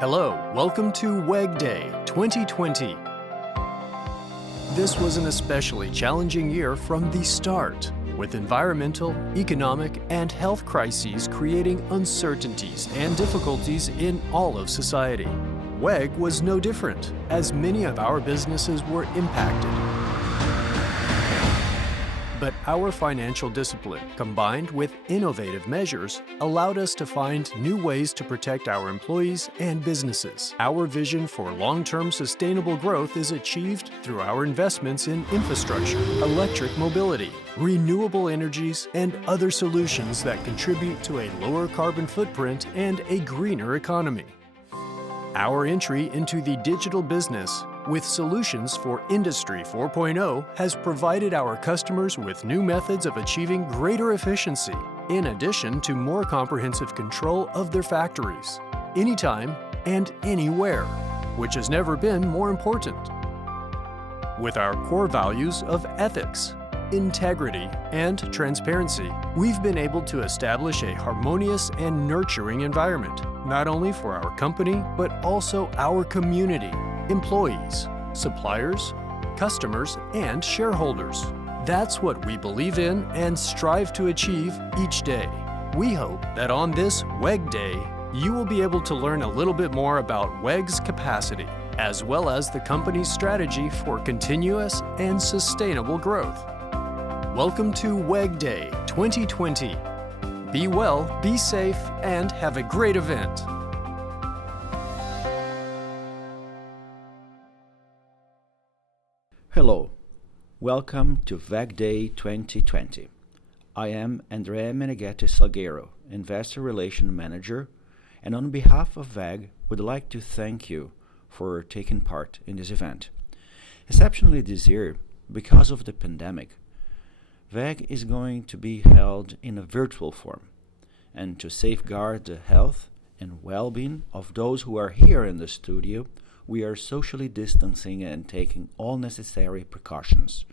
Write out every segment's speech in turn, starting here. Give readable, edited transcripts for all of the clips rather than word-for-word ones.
Hello, welcome to WEG Day 2020. This was an especially challenging year from the start, with environmental, economic, and health crises creating uncertainties and difficulties in all of society. WEG was no different, as many of our businesses were impacted. But our financial discipline, combined with innovative measures, allowed us to find new ways to protect our employees and businesses. Our vision for long-term sustainable growth is achieved through our investments in infrastructure, electric mobility, renewable energies, and other solutions that contribute to a lower carbon footprint and a greener economy. Our entry into the digital business with solutions for Industry 4.0 has provided our customers with new methods of achieving greater efficiency, in addition to more comprehensive control of their factories, anytime and anywhere, which has never been more important. With our core values of ethics, integrity, and transparency, we've been able to establish a harmonious and nurturing environment, not only for our company, but also our community, employees, suppliers, customers, and shareholders. That's what we believe in and strive to achieve each day. We hope that on this WEG Day, you will be able to learn a little bit more about WEG's capacity, as well as the company's strategy for continuous and sustainable growth. Welcome to WEG Day 2020. Be well, be safe, and have a great event. Hello, welcome to WEG Day 2020. I am André Meneghetti Salgueiro, Investor Relations Manager, and on behalf of WEG, would like to thank you for taking part in this event. Exceptionally this year, because of the pandemic, WEG is going to be held in a virtual form, and to safeguard the health and well-being of those who are here in the studio, we are socially distancing and taking all necessary precautions.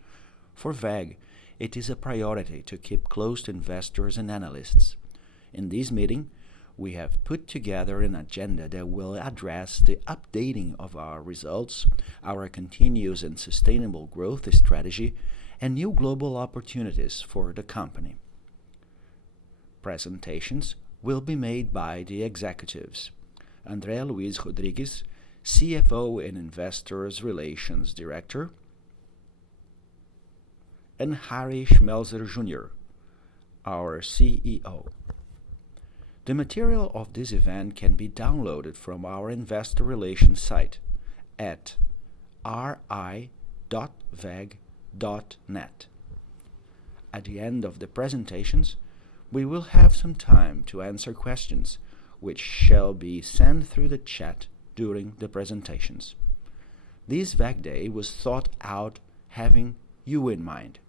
For WEG, it is a priority to keep close to investors and analysts. In this meeting, we have put together an agenda that will address the updating of our results, our continuous and sustainable growth strategy, and new global opportunities for the company. Presentations will be made by the executives: André Luiz Rodrigues, CFO and Investor Relations Director, and Harry Schmelzer Jr., our CEO. The material of this event can be downloaded from our investor relations site at ri.weg.net. At the end of the presentations, we will have some time to answer questions, which shall be sent through the chat during the presentations. This WEG Day was thought out having you in mind.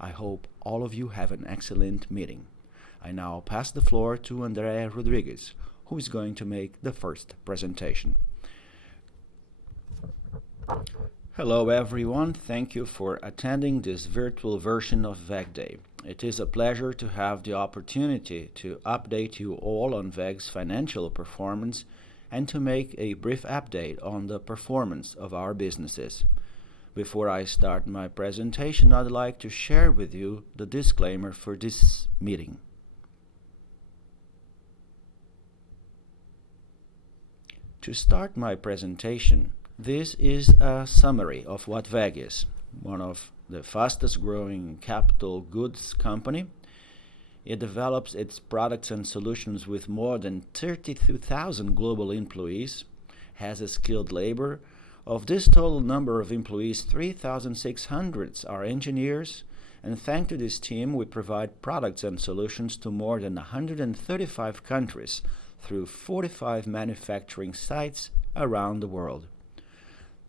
I hope all of you have an excellent meeting. I now pass the floor to André Rodrigues, who is going to make the first presentation. Hello everyone, thank you for attending this virtual version of WEG Day. It is a pleasure to have the opportunity to update you all on WEG's financial performance and to make a brief update on the performance of our businesses. Before I start my presentation, I'd like to share with you the disclaimer for this meeting. To start my presentation, this is a summary of what WEG is, one of the fastest growing capital goods company. It develops its products and solutions with more than 32,000 global employees, has a skilled labor. Of this total number of employees, 3,600 are engineers, and thanks to this team, we provide products and solutions to more than 135 countries through 45 manufacturing sites around the world.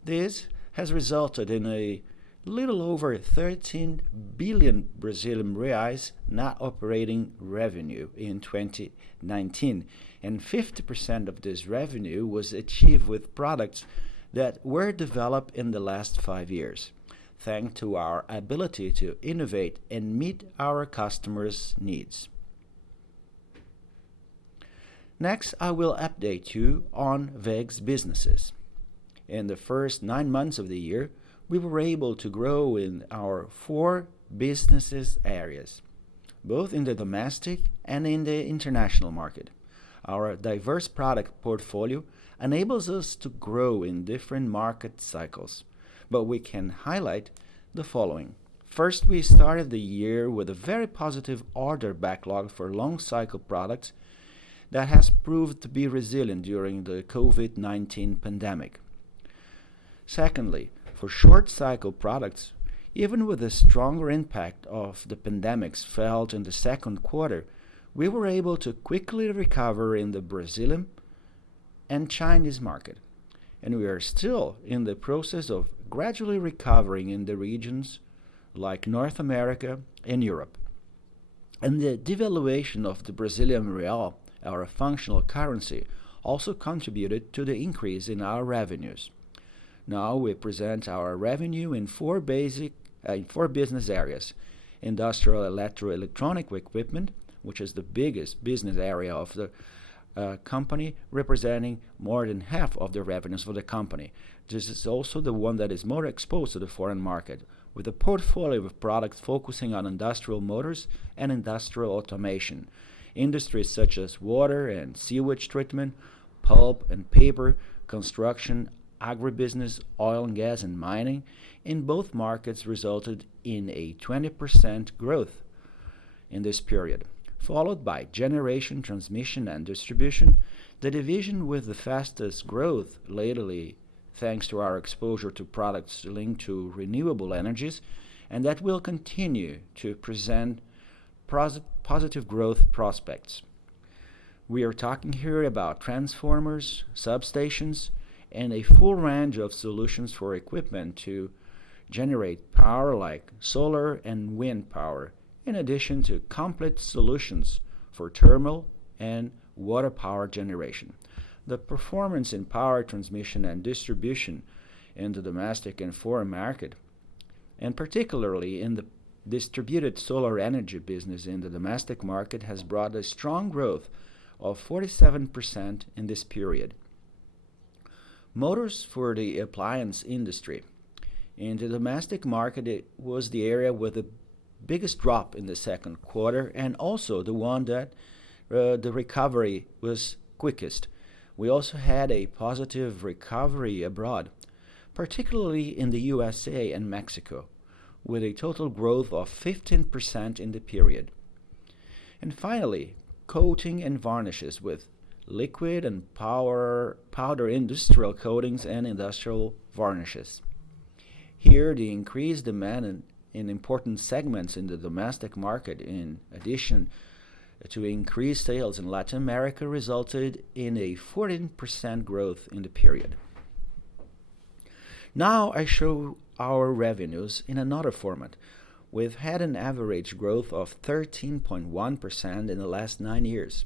This has resulted in a little over 13 billion Brazilian reais net operating revenue in 2019, and 50% of this revenue was achieved with products that were developed in the last 5 years, thanks to our ability to innovate and meet our customers' needs. Next, I will update you on WEG's businesses. In the first 9 months of the year, we were able to grow in our 4 businesses areas, both in the domestic and in the international market. Our diverse product portfolio enables us to grow in different market cycles, but we can highlight the following. First, we started the year with a very positive order backlog for long cycle products that has proved to be resilient during the COVID-19 pandemic. Secondly, for short cycle products, even with the stronger impact of the pandemics felt in the second quarter, we were able to quickly recover in the Brazilian and Chinese market, and we are still in the process of gradually recovering in the regions like North America and Europe. And the devaluation of the Brazilian real, our functional currency, also contributed to the increase in our revenues. Now we present our revenue in four business areas: industrial electronic equipment, which is the biggest business area of the company, representing more than half of the revenues for the company. This is also the one that is more exposed to the foreign market, with a portfolio of products focusing on industrial motors and industrial automation. Industries such as water and sewage treatment, pulp and paper, construction, agribusiness, oil and gas, and mining in both markets resulted in a 20% growth in this period, followed by generation, transmission, and distribution, the division with the fastest growth lately, thanks to our exposure to products linked to renewable energies, and that will continue to present positive growth prospects. We are talking here about transformers, substations, and a full range of solutions for equipment to generate power like solar and wind power, in addition to complete solutions for thermal and water power generation. The performance in power transmission and distribution in the domestic and foreign market, and particularly in the distributed solar energy business in the domestic market, has brought a strong growth of 47% in this period. Motors for the appliance industry. In the domestic market, it was the area with the biggest drop in the second quarter, and also the one that the recovery was quickest. We also had a positive recovery abroad, particularly in the USA and Mexico, with a total growth of 15% in the period. And finally, coating and varnishes, with liquid and powder industrial coatings and industrial varnishes. Here, the increased demand in important segments in the domestic market, in addition to increased sales in Latin America, resulted in a 14% growth in the period. Now I show our revenues in another format. We've had an average growth of 13.1% in the last 9 years.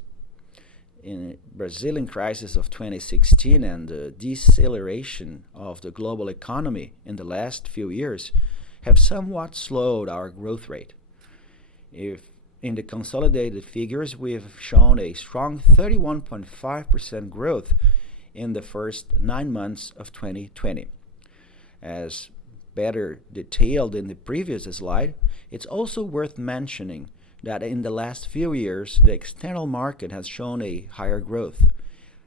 In the Brazilian crisis of 2016 and the deceleration of the global economy in the last few years have somewhat slowed our growth rate. If in the consolidated figures, we have shown a strong 31.5% growth in the first 9 months of 2020. As better detailed in the previous slide, it's also worth mentioning that in the last few years, the external market has shown a higher growth.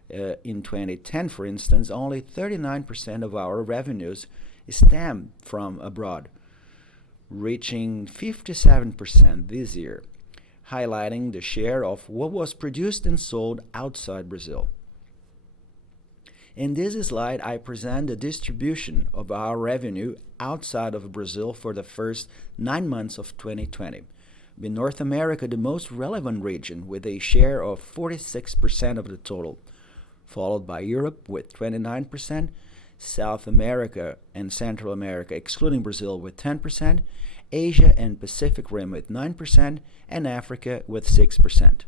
In 2010, for instance, only 39% of our revenues stemmed from abroad, reaching 57% this year, highlighting the share of what was produced and sold outside Brazil. In this slide, I present the distribution of our revenue outside of Brazil for the first 9 months of 2020. In North America, the most relevant region, with a share of 46% of the total, followed by Europe with 29%, South America and Central America, excluding Brazil, with 10%, Asia and Pacific Rim with 9%, and Africa with 6%.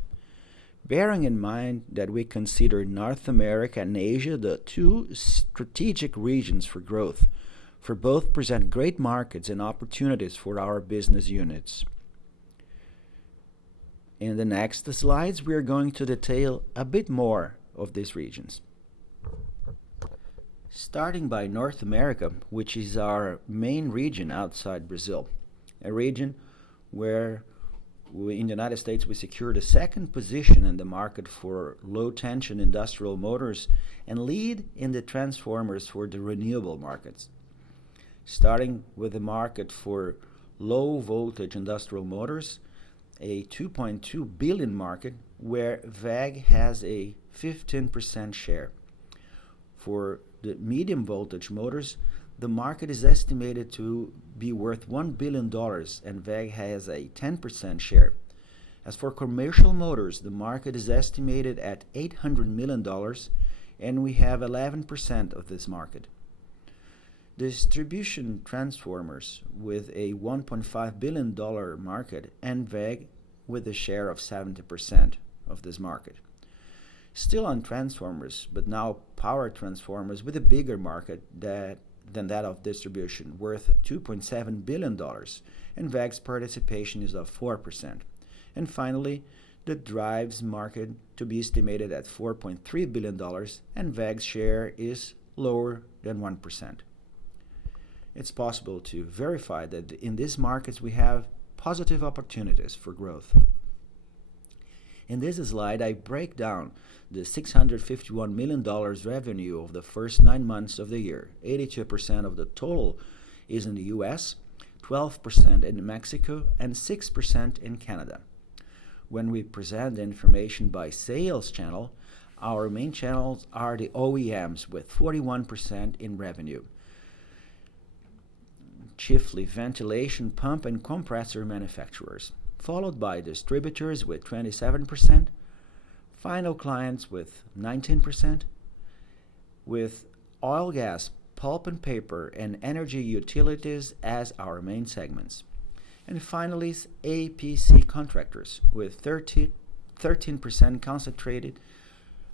Bearing in mind that we consider North America and Asia the two strategic regions for growth, for both present great markets and opportunities for our business units. In the next slides, we are going to detail a bit more of these regions. Starting by North America, which is our main region outside Brazil, a region where in the United States we secured a second position in the market for low-tension industrial motors and lead in the transformers for the renewable markets. Starting with the market for low-voltage industrial motors, a $2.2 billion market where WEG has a 15% share. For the medium voltage motors, the market is estimated to be worth $1 billion and WEG has a 10% share. As for commercial motors, the market is estimated at $800 million and we have 11% of this market. Distribution transformers with a $1.5 billion market and WEG with a share of 70% of this market. Still on transformers, but now power transformers with a bigger market than that of distribution, worth $2.7 billion, and WEG's participation is of 4%. And finally, the drives market to be estimated at $4.3 billion, and WEG's share is lower than 1%. It's possible to verify that in these markets we have positive opportunities for growth. In this slide, I break down the $651 million revenue of the first 9 months of the year. 82% of the total is in the US, 12% in Mexico, and 6% in Canada. When we present the information by sales channel, our main channels are the OEMs with 41% in revenue, chiefly ventilation pump and compressor manufacturers, followed by distributors with 27%, final clients with 19%, with oil, gas, pulp and paper, and energy utilities as our main segments. And finally, APC contractors with 13% concentrated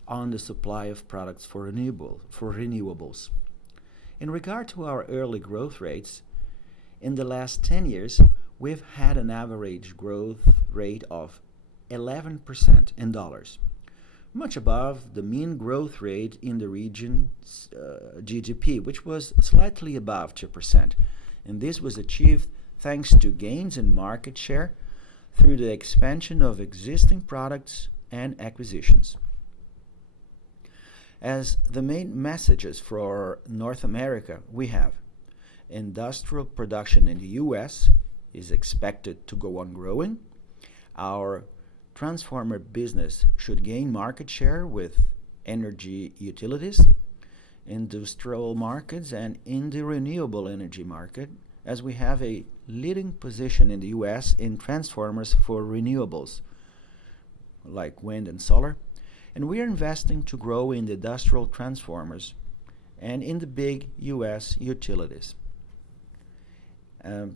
on the supply of products for renewables. In regard to our early growth rates, in the last 10 years, we've had an average growth rate of 11% in dollars, much above the mean growth rate in the region's GDP, which was slightly above 2%. And this was achieved thanks to gains in market share through the expansion of existing products and acquisitions. As the main messages for North America, we have industrial production in the US is expected to go on growing. Our transformer business should gain market share with energy utilities, industrial markets, and in the renewable energy market, as we have a leading position in the US in transformers for renewables, like wind and solar, and we are investing to grow in the industrial transformers and in the big US utilities.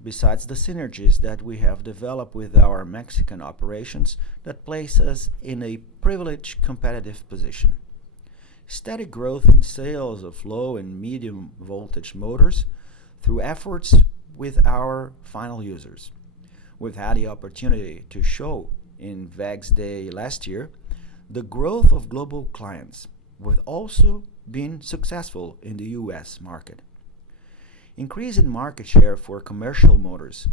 Besides the synergies that we have developed with our Mexican operations that place us in a privileged competitive position. Steady growth in sales of low and medium voltage motors through efforts with our final users. We've had the opportunity to show in WEG's Day last year the growth of global clients. We've also been successful in the US market. Increase in market share for commercial motors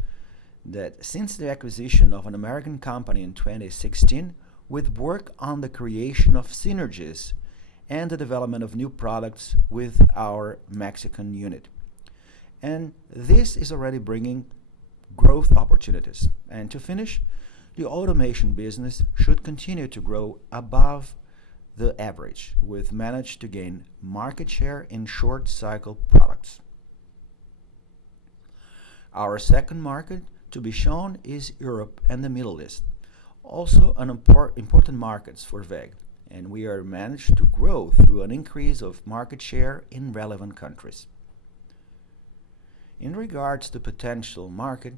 that since the acquisition of an American company in 2016, with work on the creation of synergies and the development of new products with our Mexican unit. And this is already bringing growth opportunities. And to finish, the automation business should continue to grow above the average, with managed to gain market share in short cycle products. Our second market to be shown is Europe and the Middle East, also an important markets for WEG, and we are managed to grow through an increase of market share in relevant countries. In regards to potential market,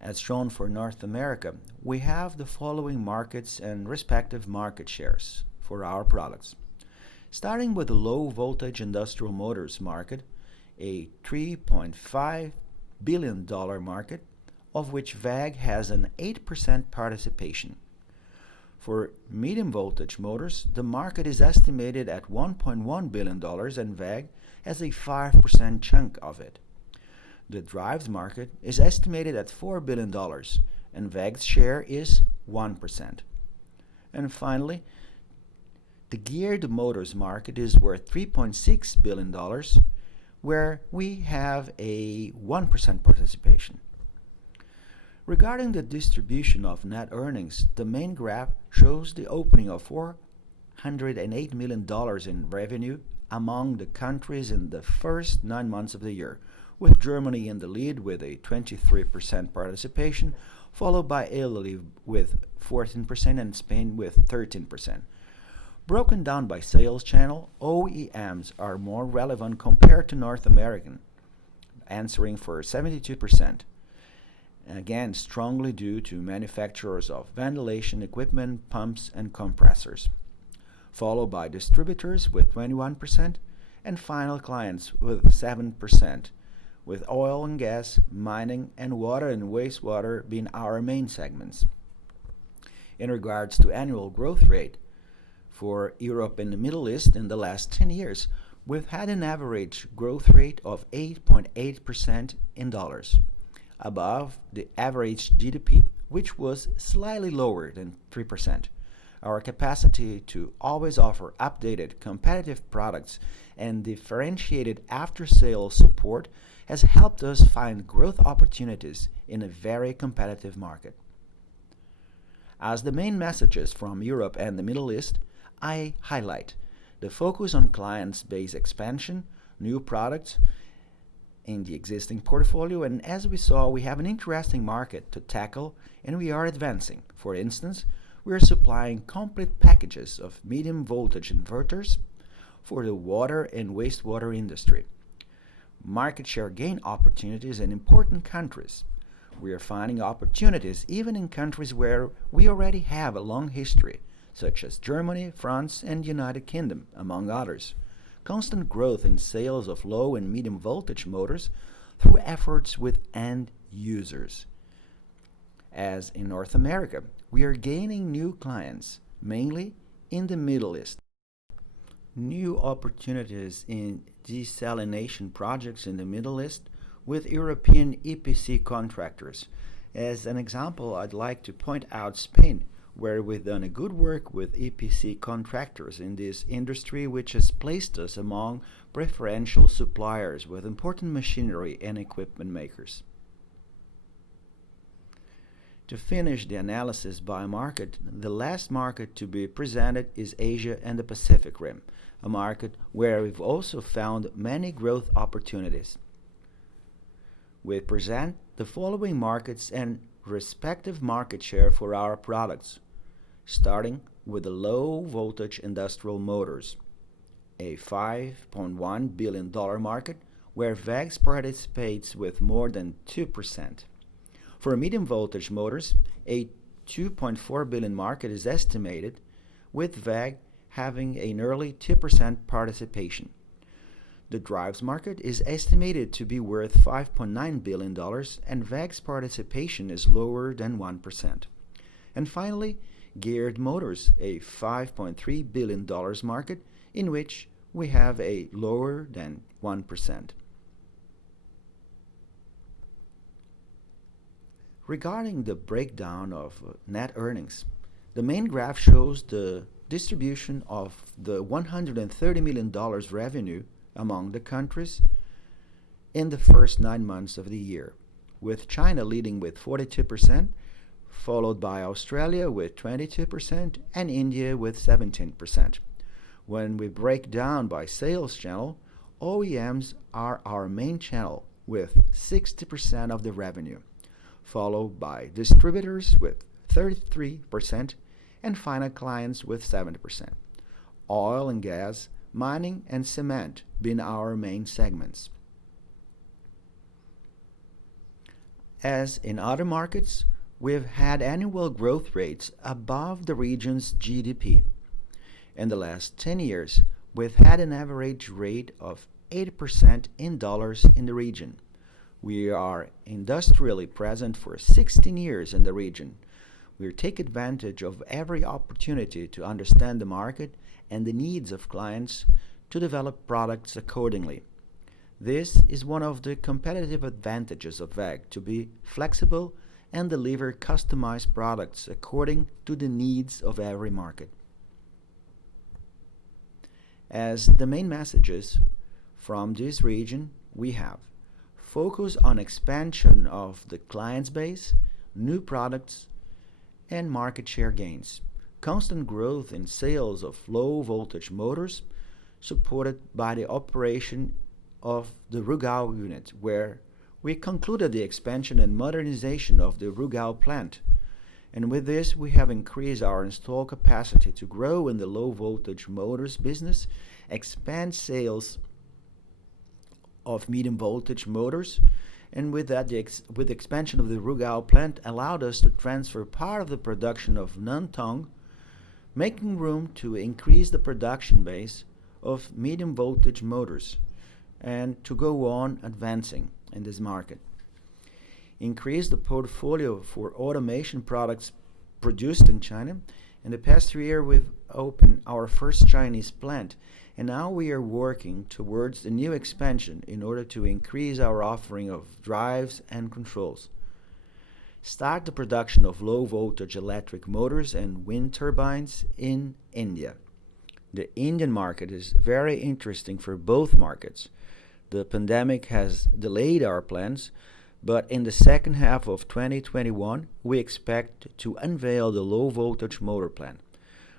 as shown for North America, we have the following markets and respective market shares for our products. Starting with the low voltage industrial motors market, a $3.5 billion market, of which WEG has an 8% participation. For medium voltage motors, the market is estimated at $1.1 billion and WEG has a 5% chunk of it. The drives market is estimated at $4 billion and WEG's share is 1%. And finally, the geared motors market is worth $3.6 billion, where we have a 1% participation. Regarding the distribution of net earnings, the main graph shows the opening of $408 million in revenue among the countries in the first 9 months of the year, with Germany in the lead with a 23% participation, followed by Italy with 14% and Spain with 13%. Broken down by sales channel, OEMs are more relevant compared to North American, answering for 72%. Again, strongly due to manufacturers of ventilation equipment, pumps, and compressors, followed by distributors with 21% and final clients with 7%, with oil and gas, mining, and water and wastewater being our main segments. In regards to annual growth rate, for Europe and the Middle East in the last 10 years, we've had an average growth rate of 8.8% in dollars, above the average GDP, which was slightly lower than 3%. Our capacity to always offer updated, competitive products and differentiated after-sales support has helped us find growth opportunities in a very competitive market. As the main messages from Europe and the Middle East, I highlight the focus on clients' base expansion, new products in the existing portfolio, and as we saw, we have an interesting market to tackle and we are advancing. For instance, we are supplying complete packages of medium voltage inverters for the water and wastewater industry. Market share gain opportunities in important countries. We are finding opportunities even in countries where we already have a long history, such as Germany, France, and United Kingdom, among others. Constant growth in sales of low and medium voltage motors through efforts with end users. As in North America, we are gaining new clients, mainly in the Middle East. New opportunities in desalination projects in the Middle East with European EPC contractors. As an example, I'd like to point out Spain, where we've done a good work with EPC contractors in this industry, which has placed us among preferential suppliers with important machinery and equipment makers. To finish the analysis by market, the last market to be presented is Asia and the Pacific Rim, a market where we've also found many growth opportunities. We present the following markets and respective market share for our products, starting with the low voltage industrial motors, a $5.1 billion market where WEG participates with more than 2%. For medium voltage motors, a $2.4 billion market is estimated, with WEG having a nearly 2% participation. The drives market is estimated to be worth $5.9 billion and WEG's participation is lower than 1%. And finally, geared motors, a $5.3 billion market in which we have a lower than 1%. Regarding the breakdown of net earnings, the main graph shows the distribution of the $130 million revenue among the countries in the first 9 months of the year, with China leading with 42%, followed by Australia with 22% and India with 17%. When we break down by sales channel, OEMs are our main channel with 60% of the revenue, followed by distributors with 33% and final clients with 70%. Oil and gas, mining, and cement being our main segments. As in other markets, we've had annual growth rates above the region's GDP. In the last 10 years, we've had an average rate of 8% in dollars in the region. We are industrially present for 16 years in the region, We take advantage of every opportunity to understand the market and the needs of clients to develop products accordingly. This is one of the competitive advantages of WEG, to be flexible and deliver customized products according to the needs of every market. As the main messages from this region, we have focus on expansion of the client's base, new products, and market share gains. Constant growth in sales of low voltage motors, supported by the operation of the Rugao unit, where we concluded the expansion and modernization of the Rugao plant. And with this, we have increased our installed capacity to grow in the low voltage motors business, expand sales of medium voltage motors, and with that, with the expansion of the Rugao plant, allowed us to transfer part of the production of Nantong, making room to increase the production base of medium voltage motors and to go on advancing in this market. Increase the portfolio for automation products produced in China. In the past 3 years, we've opened our first Chinese plant, and now we are working towards the new expansion in order to increase our offering of drives and controls. Start the production of low voltage electric motors and wind turbines in India. The Indian market is very interesting for both markets. The pandemic has delayed our plans, but in the second half of 2021, we expect to unveil the low voltage motor plant.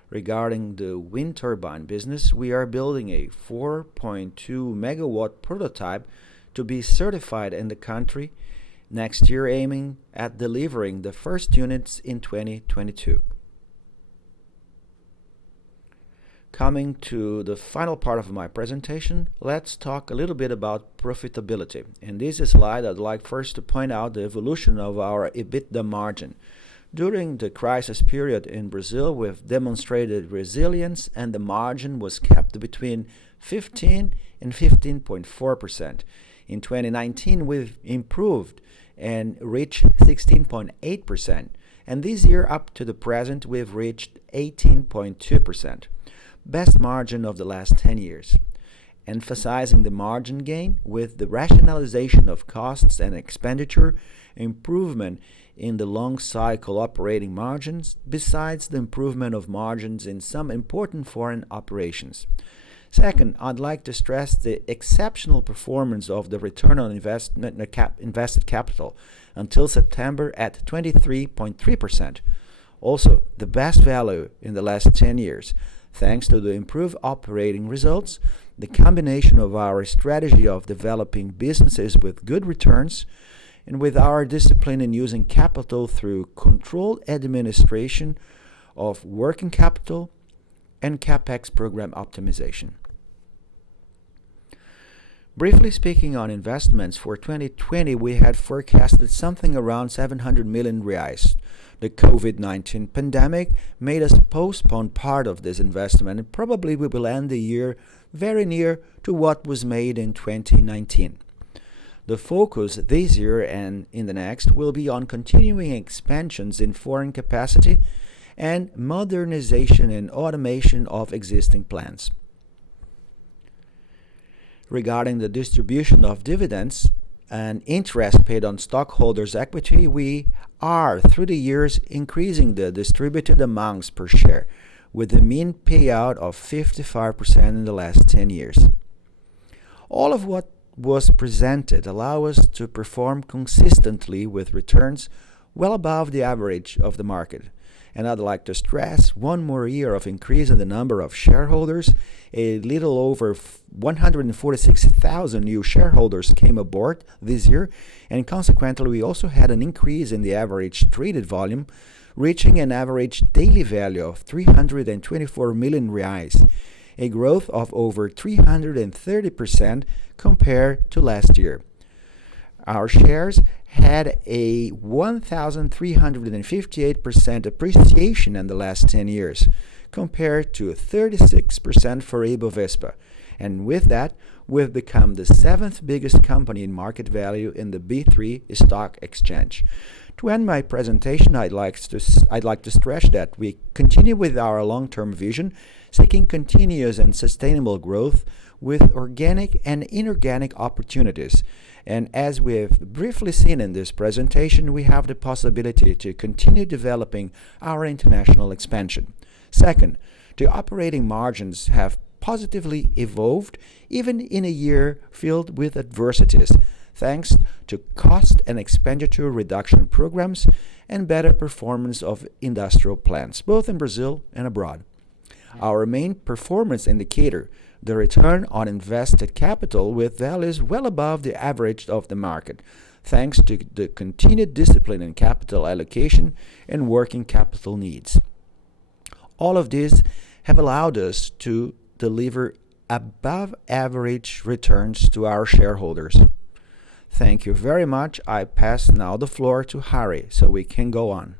Regarding the wind turbine business, we are building a 4.2 megawatt prototype to be certified in the country next year, aiming at delivering the first units in 2022. Coming to the final part of my presentation, let's talk a little bit about profitability. In this slide, I'd like first to point out the evolution of our EBITDA margin. During the crisis period in Brazil, we've demonstrated resilience, and the margin was kept between 15 and 15.4%. In 2019, we've improved and reached 16.8%, and this year up to the present, we've reached 18.2%. Best margin of the last 10 years. Emphasizing the margin gain with the rationalization of costs and expenditure, improvement in the long cycle operating margins, besides the improvement of margins in some important foreign operations. Second, I'd like to stress the exceptional performance of the return on invested capital until September at 23.3%. Also, the best value in the last 10 years. Thanks to the improved operating results, the combination of our strategy of developing businesses with good returns, and with our discipline in using capital through controlled administration of working capital and CapEx program optimization. Briefly speaking on investments, for 2020 we had forecasted something around 700 million reais. The COVID-19 pandemic made us postpone part of this investment, and probably we will end the year very near to what was made in 2019. The focus this year and in the next will be on continuing expansions in foreign capacity and modernization and automation of existing plants. Regarding the distribution of dividends and interest paid on stockholders' equity, we are, through the years, increasing the distributed amounts per share, with a mean payout of 55% in the last 10 years. All of what was presented allow us to perform consistently with returns well above the average of the market. And I'd like to stress one more year of increase in the number of shareholders. A little over 146,000 new shareholders came aboard this year, and consequently we also had an increase in the average traded volume, reaching an average daily value of 324 million reais, a growth of over 330% compared to last year. Our shares had a 1,358% appreciation in the last 10 years, compared to 36% for Ibovespa, And with that, we've become the 7th biggest company in market value in the B3 stock exchange. To end my presentation, I'd like to stress that we continue with our long-term vision, seeking continuous and sustainable growth with organic and inorganic opportunities. And as we've briefly seen in this presentation, we have the possibility to continue developing our international expansion. Second, the operating margins have positively evolved even in a year filled with adversities, thanks to cost and expenditure reduction programs and better performance of industrial plants, both in Brazil and abroad. Our main performance indicator, the return on invested capital, with values well above the average of the market, thanks to the continued discipline in capital allocation and working capital needs. All of these have allowed us to deliver above average returns to our shareholders. Thank you very much. I pass now the floor to Harry so we can go on.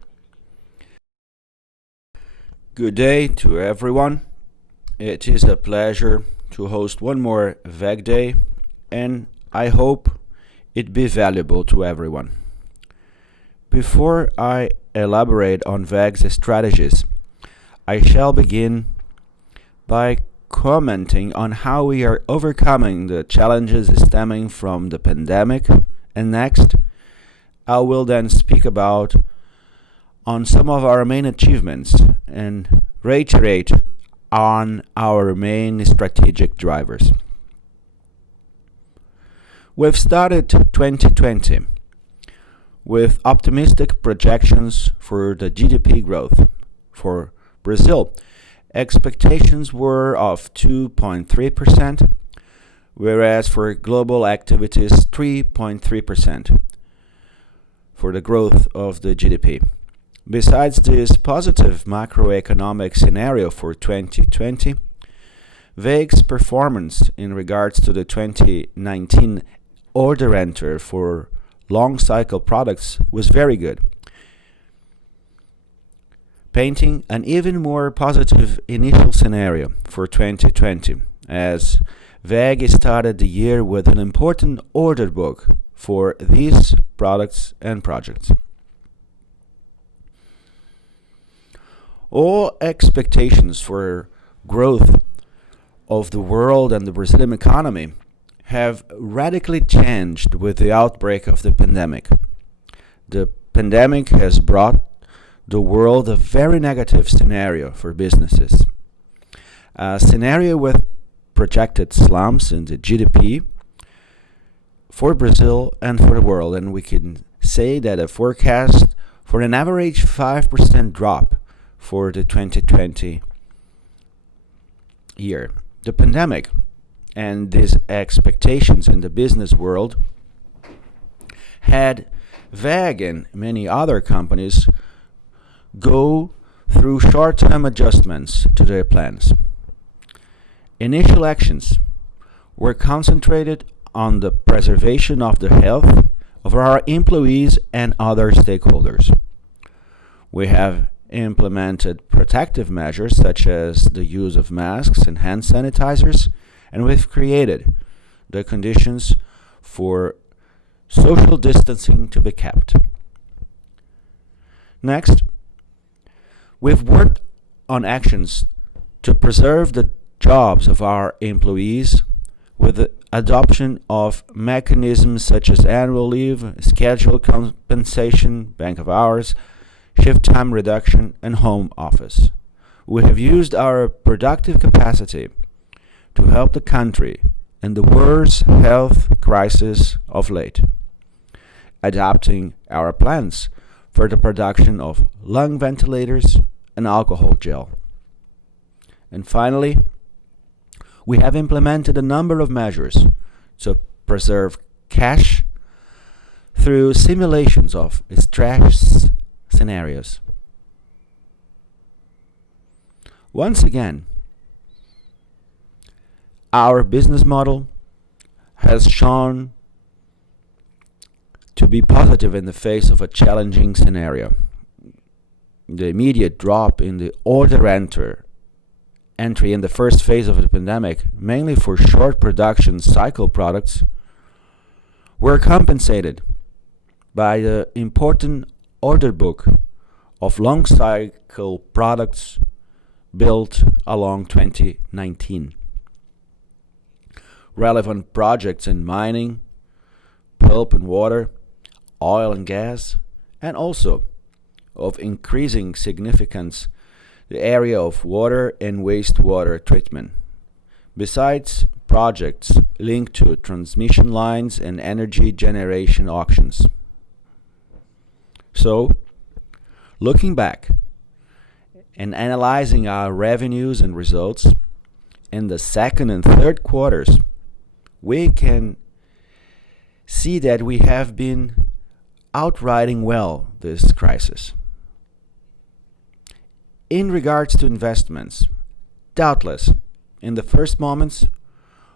Good day to everyone. It is a pleasure to host one more WEG Day, and I hope it be valuable to everyone. Before I elaborate on WEG's strategies, I shall begin by commenting on how we are overcoming the challenges stemming from the pandemic, and next, I will then speak about on some of our main achievements and reiterate on our main strategic drivers. We've started 2020 with optimistic projections for the GDP growth. For Brazil, expectations were of 2.3%, whereas for global activities, 3.3% for the growth of the GDP. Besides this positive macroeconomic scenario for 2020, WEG's performance in regards to the 2019 order enter for long cycle products was very good, painting an even more positive initial scenario for 2020, as WEG started the year with an important order book for these products and projects. All expectations for growth of the world and the Brazilian economy have radically changed with the outbreak of the pandemic. The pandemic has brought the world a very negative scenario for businesses. A scenario with projected slumps in the GDP for Brazil and for the world, and we can say that a forecast for an average 5% drop for the 2020 year. The pandemic and these expectations in the business world had WEG and many other companies go through short-term adjustments to their plans. Initial actions were concentrated on the preservation of the health of our employees and other stakeholders. We have implemented protective measures such as the use of masks and hand sanitizers, and we've created the conditions for social distancing to be kept. Next, we've worked on actions to preserve the jobs of our employees with the adoption of mechanisms such as annual leave, scheduled compensation, bank of hours, shift time reduction, and home office. We have used our productive capacity to help the country in the worst health crisis of late, adapting our plans for the production of lung ventilators and alcohol gel. And finally, we have implemented a number of measures to preserve cash through simulations of stress scenarios. Once again, our business model has shown to be positive in the face of a challenging scenario. The immediate drop in the order enter entry in the first phase of the pandemic, mainly for short production cycle products, were compensated by the important order book of long cycle products built along 2019. Relevant projects in mining, pulp and water, oil and gas, and also of increasing significance the area of water and wastewater treatment, besides projects linked to transmission lines and energy generation auctions. So, looking back and analyzing our revenues and results in the second and third quarters, we can see that we have been outriding well this crisis. In regards to investments, doubtless, in the first moments,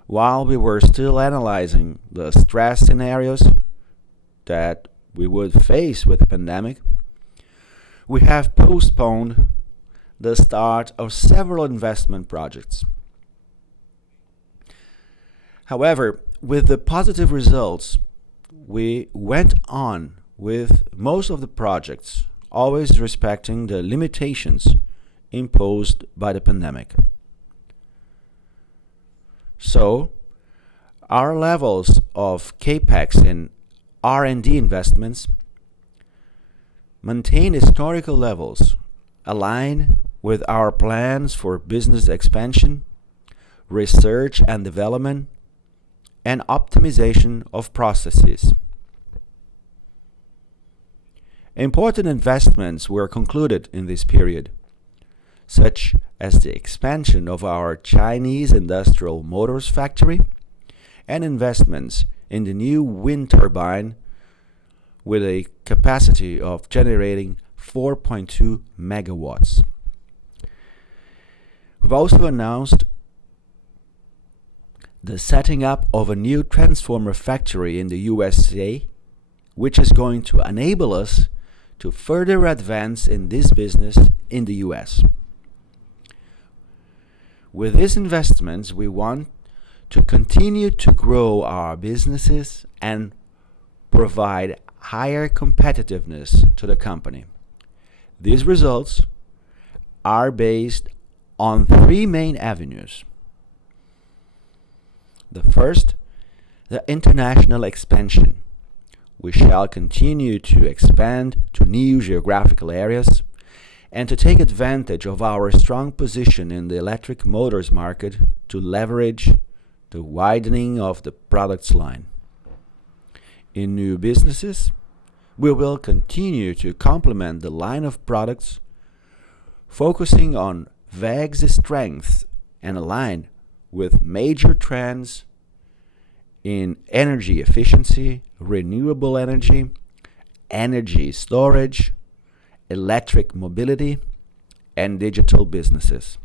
while we were still analyzing the stress scenarios that we would face with the pandemic, we have postponed the start of several investment projects. However, with the positive results, we went on with most of the projects, always respecting the limitations imposed by the pandemic. So, our levels of capex and R&D investments maintain historical levels, align with our plans for business expansion, research and development, and optimization of processes. Important investments were concluded in this period, such as the expansion of our Chinese industrial motors factory and investments in the new wind turbine with a capacity of generating 4.2 megawatts. We've also announced the setting up of a new transformer factory in the USA, which is going to enable us to further advance in this business in the US. With these investments, we want to continue to grow our businesses and provide higher competitiveness to the company. These results are based on three main avenues. The first, the international expansion. We shall continue to expand to new geographical areas and to take advantage of our strong position in the electric motors market to leverage the widening of the products line. In new businesses, we will continue to complement the line of products, focusing on WEG's strengths and align with major trends in energy efficiency, renewable energy, energy storage, electric mobility, and digital businesses.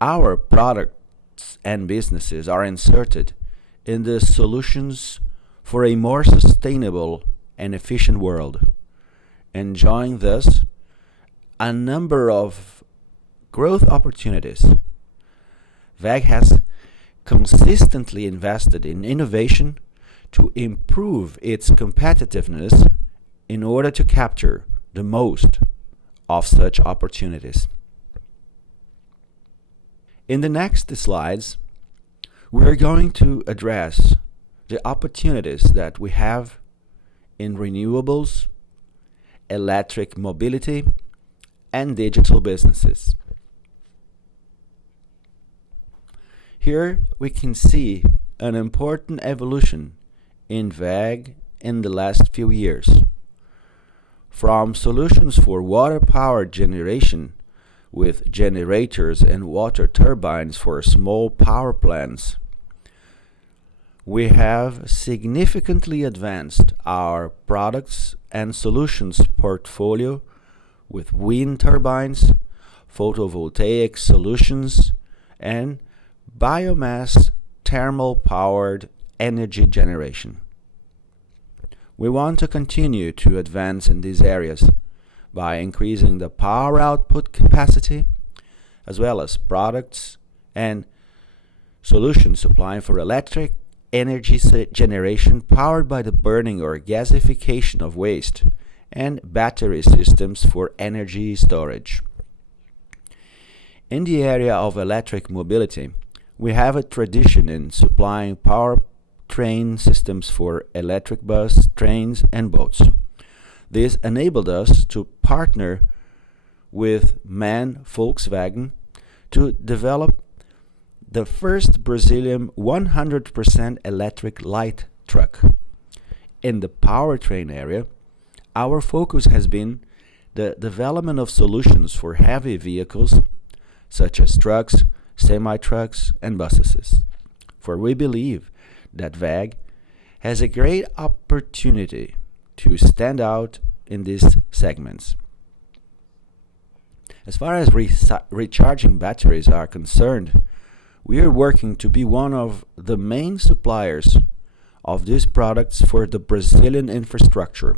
Our products and businesses are inserted in the solutions for a more sustainable and efficient world, enjoying thus a number of growth opportunities. WEG has consistently invested in innovation to improve its competitiveness in order to capture the most of such opportunities. In the next slides, we're going to address the opportunities that we have in renewables, electric mobility, and digital businesses. Here we can see an important evolution in WEG in the last few years. From solutions for water power generation with generators and water turbines for small power plants, we have significantly advanced our products and solutions portfolio with wind turbines, photovoltaic solutions, and biomass thermal powered energy generation. We want to continue to advance in these areas by increasing the power output capacity as well as products and solutions supplying for electric energy generation powered by the burning or gasification of waste, and battery systems for energy storage. In the area of electric mobility, we have a tradition in supplying powertrain systems for electric bus, trains, and boats. This enabled us to partner with MAN Volkswagen to develop the first Brazilian 100% electric light truck. In the powertrain area, our focus has been the development of solutions for heavy vehicles such as trucks, semi-trucks, and buses. For we believe that WEG has a great opportunity to stand out in these segments. As far as recharging batteries are concerned, we are working to be one of the main suppliers of these products for the Brazilian infrastructure.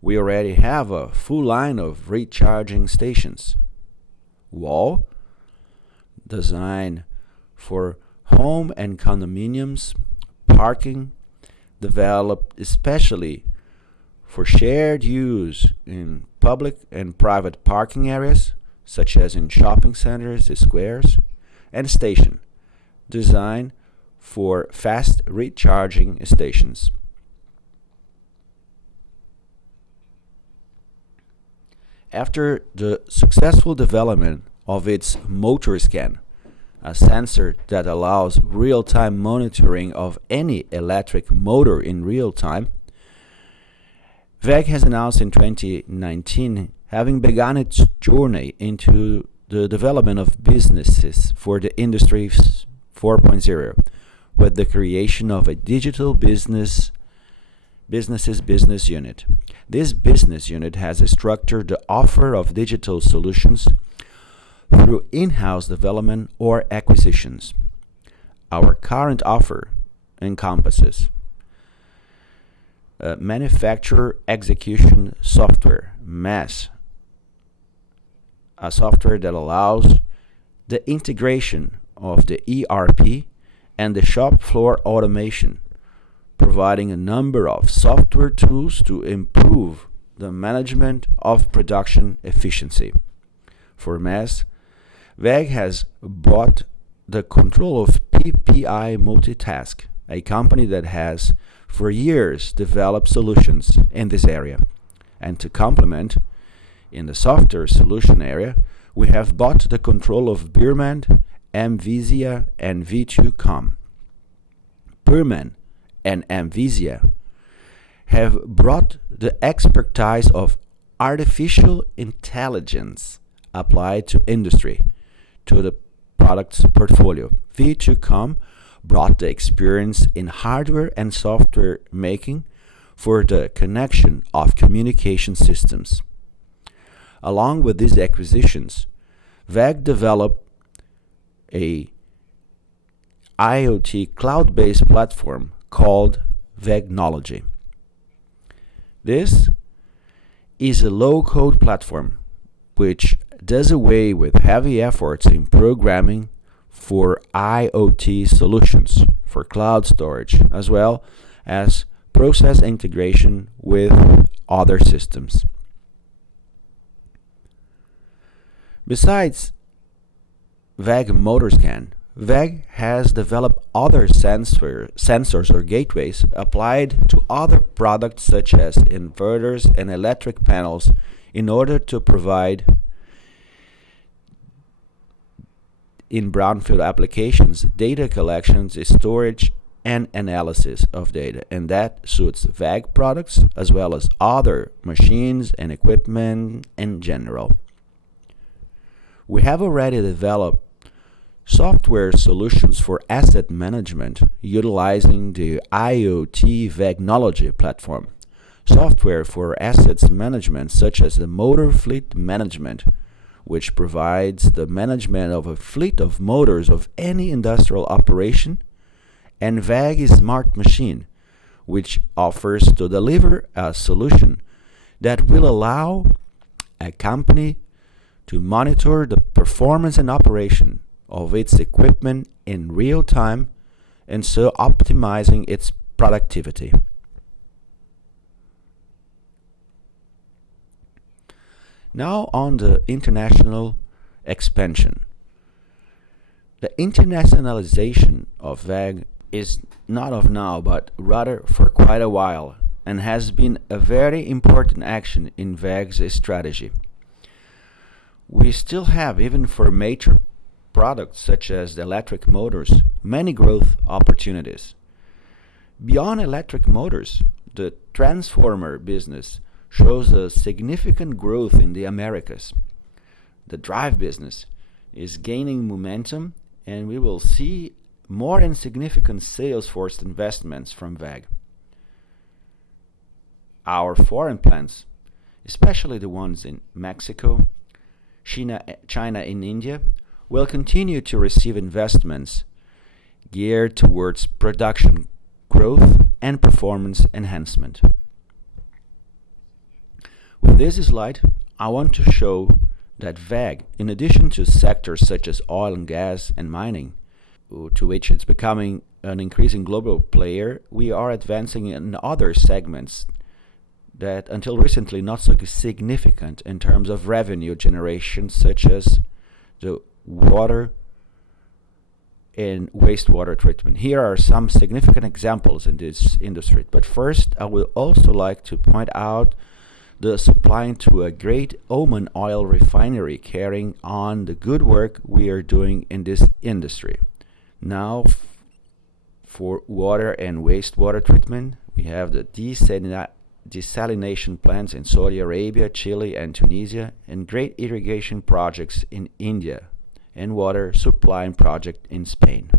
We already have a full line of recharging stations. Wall, designed for home and condominiums, parking, developed especially for shared use in public and private parking areas, such as in shopping centers, squares, and station, designed for fast recharging stations. After the successful development of its motor scan, a sensor that allows real-time monitoring of any electric motor in real time, WEG has announced in 2019 having begun its journey into the development of businesses for the Industry 4.0 with the creation of a digital business unit. This business unit has structured the offer of digital solutions through in-house development or acquisitions. Our current offer encompasses manufacturer execution software, MAS, a software that allows the integration of the ERP and the shop floor automation, providing a number of software tools to improve the management of production efficiency. For MAS, WEG has bought the control of PPI Multitask, a company that has for years developed solutions in this area. And to complement, in the software solution area, we have bought the control of Birman, MVisia, and V2Com. Birman and MVisia have brought the expertise of artificial intelligence applied to industry to the product's portfolio. V2Com brought the experience in hardware and software making for the connection of communication systems. Along with these acquisitions, WEG developed a IoT cloud-based platform called WEGnology. This is a low-code platform which does away with heavy efforts in programming for IoT solutions for cloud storage, as well as process integration with other systems. Besides WEG MotorScan, WEG has developed other sensors or gateways applied to other products such as inverters and electric panels in order to provide in brownfield applications data collections, storage, and analysis of data, and that suits WEG products as well as other machines and equipment in general. We have already developed software solutions for asset management utilizing the IoT WEGnology platform. Software for assets management such as the motor fleet management, which provides the management of a fleet of motors of any industrial operation, and WEG Smart Machine, which offers to deliver a solution that will allow a company to monitor the performance and operation of its equipment in real time and so optimizing its productivity. Now on the international expansion. The internationalization of WEG is not of now, but rather for quite a while, and has been a very important action in WEG's strategy. We still have, even for major products such as the electric motors, many growth opportunities. Beyond electric motors, the transformer business shows a significant growth in the Americas. The drive business is gaining momentum, and we will see more and significant sales force investments from WEG. Our foreign plants, especially the ones in Mexico, China and India, will continue to receive investments geared towards production growth and performance enhancement. With this slide, I want to show that WEG, in addition to sectors such as oil and gas and mining, to which it's becoming an increasing global player, we are advancing in other segments that until recently not so significant in terms of revenue generation, such as the water and wastewater treatment. Here are some significant examples in this industry. But first, I would also like to point out the supplying to a great Oman oil refinery, carrying on the good work we are doing in this industry. Now, for water and wastewater treatment, we have the desalination plants in Saudi Arabia, Chile, and Tunisia, and great irrigation projects in India, and water supply project in Spain.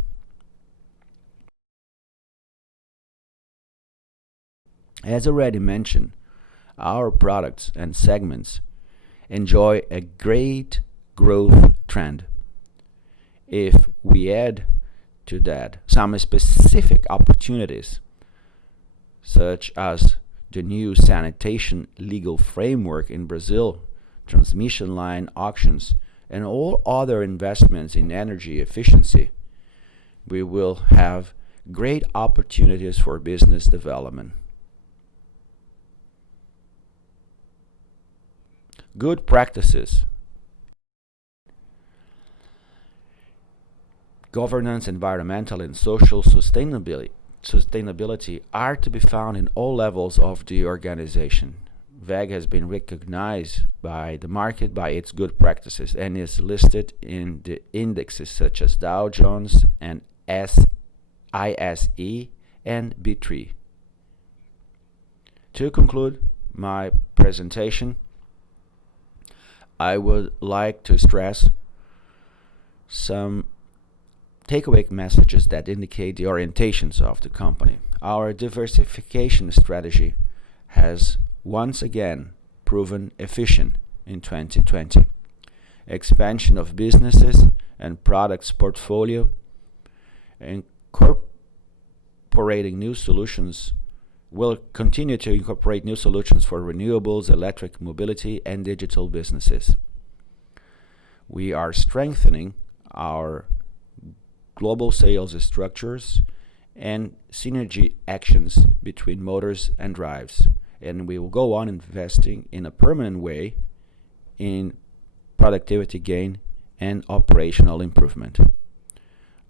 As already mentioned, our products and segments enjoy a great growth trend. If we add to that some specific opportunities, such as the new sanitation legal framework in Brazil, transmission line auctions, and all other investments in energy efficiency, we will have great opportunities for business development. Good practices, governance, environmental, and social sustainability are to be found in all levels of the organization. WEG has been recognized by the market by its good practices and is listed in the indexes such as Dow Jones and ISE and B3. To conclude my presentation, I would like to stress some takeaway messages that indicate the orientations of the company. Our diversification strategy has once again proven efficient in 2020. Expansion of businesses and products portfolio, incorporating new solutions, will continue to incorporate new solutions for renewables, electric mobility, and digital businesses. We are strengthening our global sales structures and synergy actions between motors and drives, and we will go on investing in a permanent way in productivity gain and operational improvement.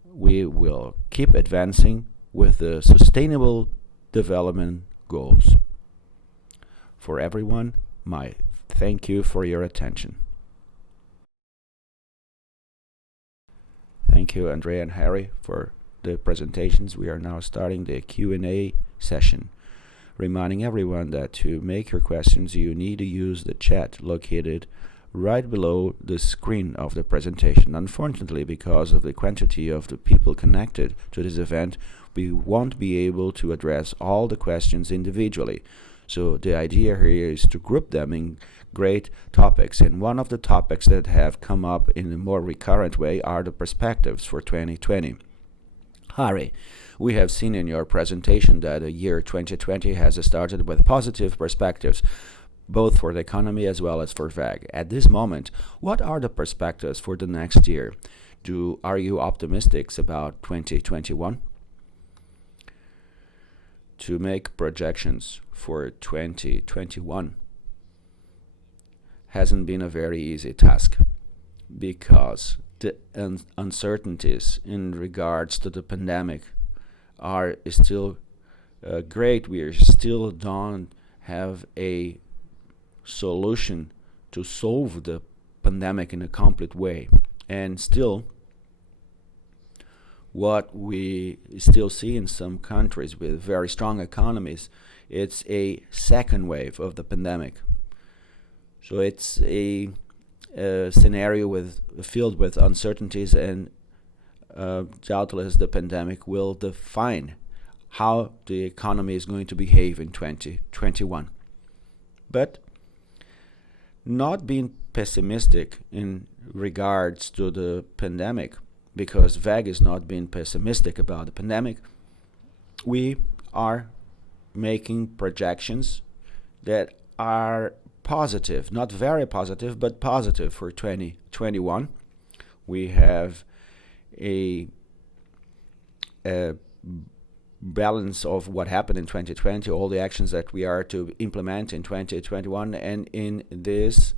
We will keep advancing with the sustainable development goals. For everyone, my thank you for your attention. Thank you, Andrea and Harry, for the presentations. We are now starting the Q&A session. Reminding everyone that to make your questions, you need to use the chat located right below the screen of the presentation. Unfortunately, because of the quantity of the people connected to this event, we won't be able to address all the questions individually. So the idea here is to group them in great topics, and one of the topics that have come up in a more recurrent way are the perspectives for 2020. Harry, we have seen in your presentation that the year 2020 has started with positive perspectives. both for the economy as well as for WEG. At this moment, what are the perspectives for the next year? Are you optimistic about 2021? To make projections for 2021 hasn't been a very easy task, because the uncertainties in regards to the pandemic are still great. We still don't have a solution to solve the pandemic in a complete way. And still, what we still see in some countries with very strong economies, it's a second wave of the pandemic. So it's a scenario filled with uncertainties, and doubtless the pandemic will define how the economy is going to behave in 2021. But not being pessimistic in regards to the pandemic, because WEG is not being pessimistic about the pandemic, we are making projections that are positive, not very positive, but positive for 2021. We have a balance of what happened in 2020, all the actions that we are to implement in 2021, and in this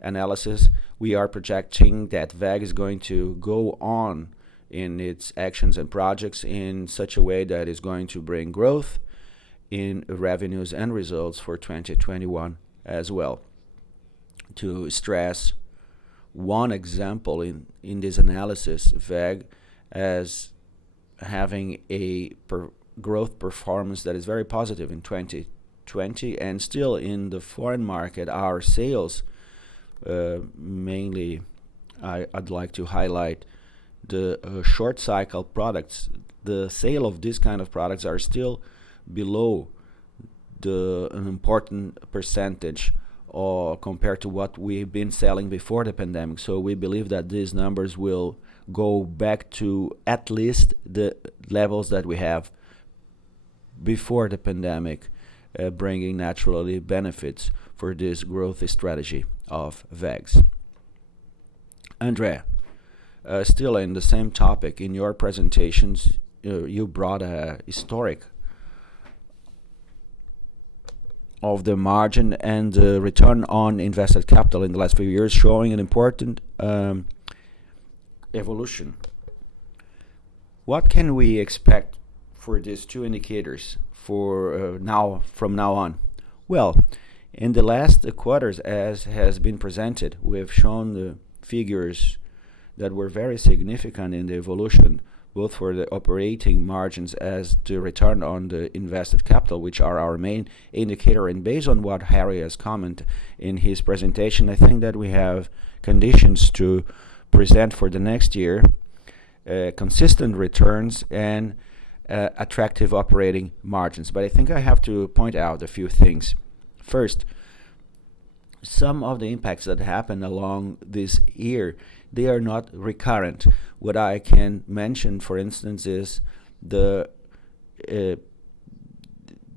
analysis, we are projecting that WEG is going to go on in its actions and projects in such a way that is going to bring growth in revenues and results for 2021 as well. To stress one example in this analysis, WEG as having a growth performance that is very positive in 2020, and still in the foreign market, our sales, mainly I'd like to highlight the short cycle products. The sale of this kind of products are still below an important percentage compared to what we've been selling before the pandemic. So we believe that these numbers will go back to at least the levels that we have before the pandemic, bringing naturally benefits for this growth strategy of WEG's. André, still in the same topic, in your presentations, you brought a historic of the margin and the return on invested capital in the last few years, showing an important evolution. What can we expect for these two indicators from now on? Well, in the last quarters, as has been presented, we have shown the figures that were very significant in the evolution, both for the operating margins as the return on the invested capital, which are our main indicator. And based on what Harry has commented in his presentation, I think that we have conditions to present for the next year consistent returns and attractive operating margins. But I think I have to point out a few things. First, some of the impacts that happen along this year, they are not recurrent. What I can mention, for instance, is the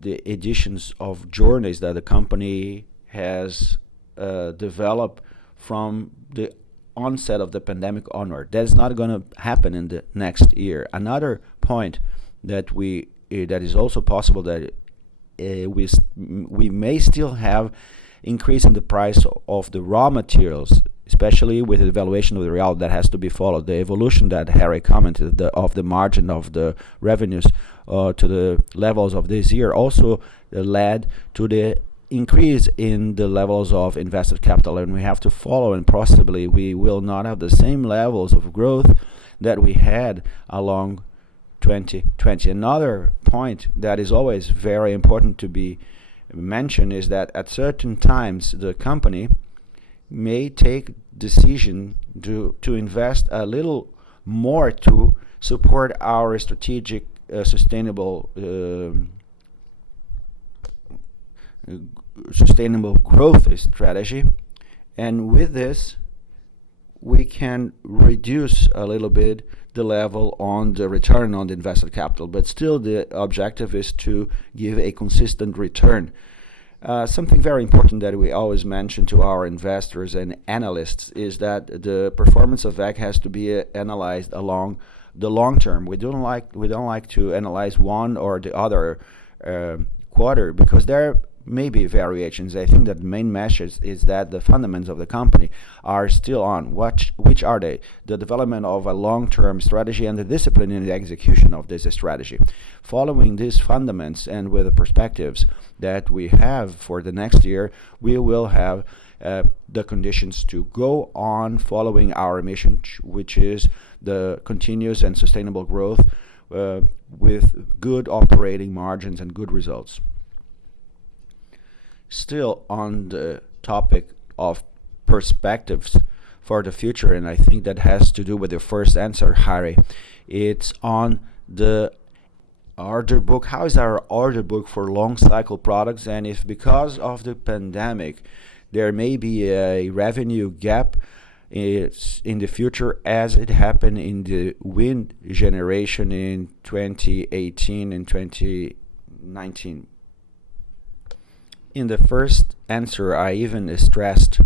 editions of journeys that the company has developed from the onset of the pandemic onward. That's not going to happen in the next year. Another point that that is also possible, that we may still have increase in the price of the raw materials, especially with the devaluation of the real that has to be followed. The evolution that Harry commented of the margin of the revenues to the levels of this year also led to the increase in the levels of invested capital, and we have to follow, and possibly we will not have the same levels of growth that we had along 2020. Another point that is always very important to be mentioned is that at certain times the company may take decision to invest a little more to support our strategic sustainable growth strategy, and with this we can reduce a little bit the level on the return on the invested capital, but still the objective is to give a consistent return Something very important that we always mention to our investors and analysts is that the performance of WEG has to be analyzed along the long term. We don't like to analyze one or the other quarter, because there may be variations. I think that the main message is that the fundamentals of the company are still on. Which are they? The development of a long-term strategy and the discipline in the execution of this strategy. Following these fundamentals and with the perspectives that we have for the next year, we will have the conditions to go on following our mission, which is the continuous and sustainable growth with good operating margins and good results. Still on the topic of perspectives for the future, and I think that has to do with your first answer, Harry. It's on the order book. How is our order book for long cycle products? And if because of the pandemic there may be a revenue gap in the future, as it happened in the wind generation in 2018 and 2019. In the first answer, I even stressed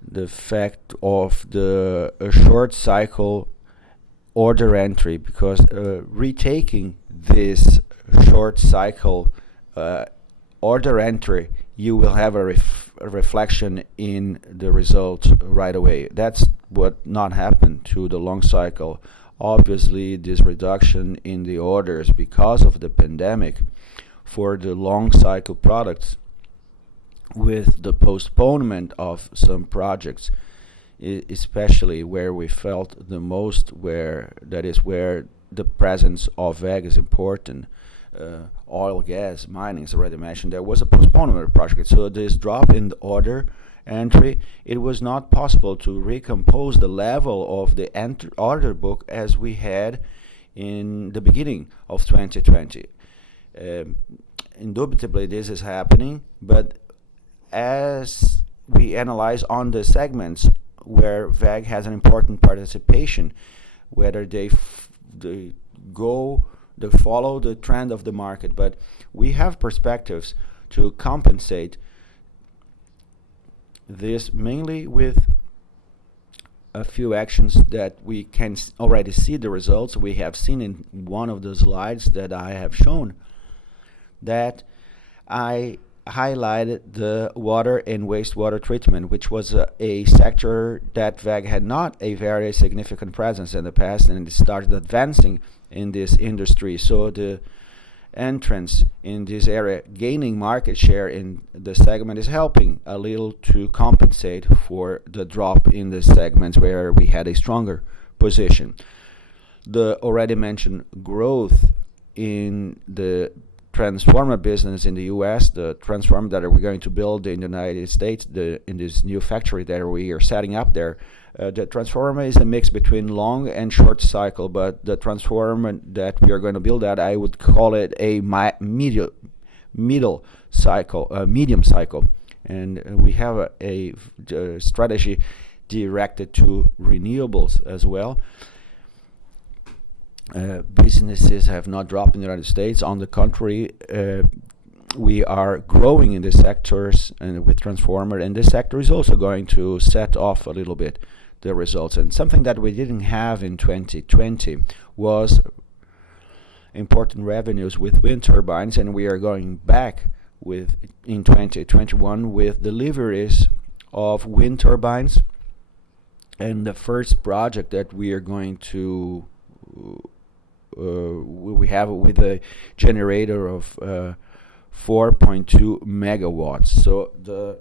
the fact of the short cycle order entry, because retaking this short cycle order entry, you will have a reflection in the result right away. That's what not happened to the long cycle. Obviously, this reduction in the orders because of the pandemic for the long cycle products, with the postponement of some projects, especially where we felt the most, where the presence of WEG is important. Oil, gas, mining is already mentioned. There was a postponement of the project, so this drop in the order entry, it was not possible to recompose the level of the order book as we had in the beginning of 2020. Indubitably this is happening, but as we analyze on the segments where WEG has an important participation, whether they follow the trend of the market, but we have perspectives to compensate this mainly with a few actions that we can already see the results. We have seen in one of the slides that I have shown that I highlighted the water and wastewater treatment, which was a sector that WEG had not a very significant presence in the past, and it started advancing in this industry. So the entrance in this area, gaining market share in the segment, is helping a little to compensate for the drop in the segments where we had a stronger position. The already mentioned growth in the transformer business in the US, the transformer that we're going to build in the United States, in this new factory that we are setting up there. The transformer is a mix between long and short cycle, but the transformer that we are going to build at, I would call it a medium cycle, and we have a strategy directed to renewables as well. Businesses have not dropped in the United States. On the contrary, we are growing in the sectors and with transformer, and this sector is also going to set off a little bit the results. And something that we didn't have in 2020 was important revenues with wind turbines, and we are going back in 2021 with deliveries of wind turbines. And the first project that we are going to we have with a generator of 4.2 megawatts. So the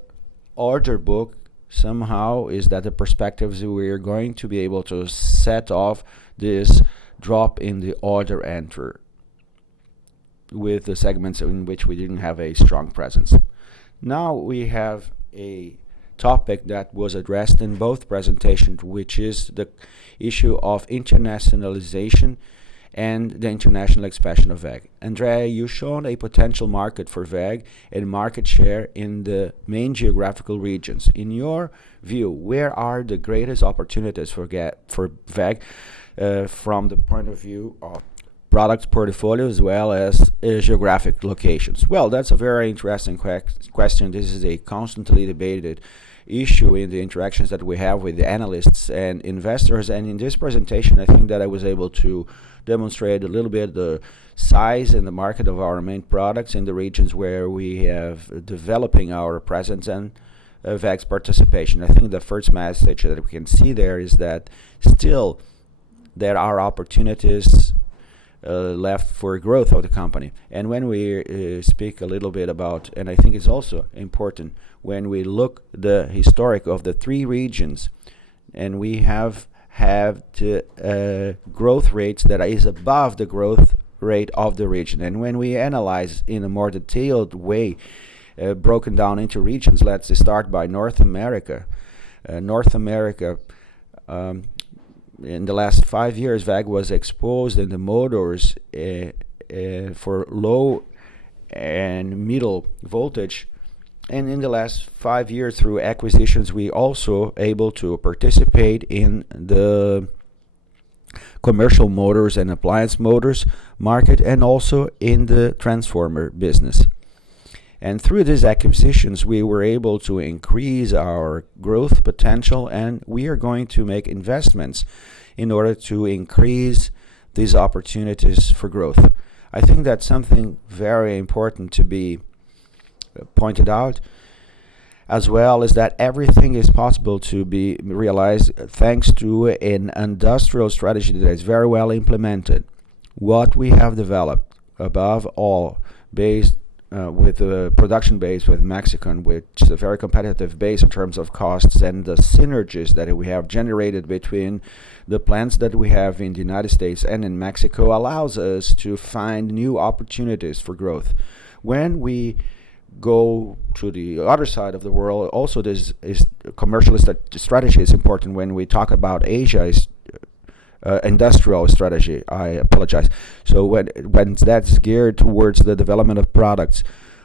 order book somehow is that the perspectives we are going to be able to set off this drop in the order entry with the segments in which we didn't have a strong presence. Now we have a topic that was addressed in both presentations, which is the issue of internationalization and the international expansion of WEG. Andrea, you shown a potential market for WEG and market share in the main geographical regions. In your view, where are the greatest opportunities for WEG from the point of view of product portfolio as well as geographic locations? Well, that's a very interesting question. This is a constantly debated issue in the interactions that we have with the analysts and investors. And in this presentation, I think that I was able to demonstrate a little bit the size and the market of our main products in the regions where we have developing our presence and WEG's participation. I think the first message that we can see there is that still there are opportunities left for growth of the company. And when we speak a little bit about, and I think it's also important, when we look the historic of the three regions, and we have growth rates that is above the growth rate of the region. And when we analyze in a more detailed way, broken down into regions, let's start by North America. North America, in the last 5 years, WEG was exposed in the motors for low and middle voltage. And in the last 5 years, through acquisitions, we also able to participate in the commercial motors and appliance motors market, and also in the transformer business. And through these acquisitions, we were able to increase our growth potential, and we are going to make investments in order to increase these opportunities for growth. I think that's something very important to be pointed out, as well as that everything is possible to be realized thanks to an industrial strategy that is very well implemented. What we have developed, above all, based with the production base with Mexico, which is a very competitive base in terms of costs, and the synergies that we have generated between the plants that we have in the United States and in Mexico, allows us to find new opportunities for growth. When we go to the other side of the world, also this is commercial strategy is important. When we talk about Asia, is industrial strategy, I apologize. So when that's geared towards the development of products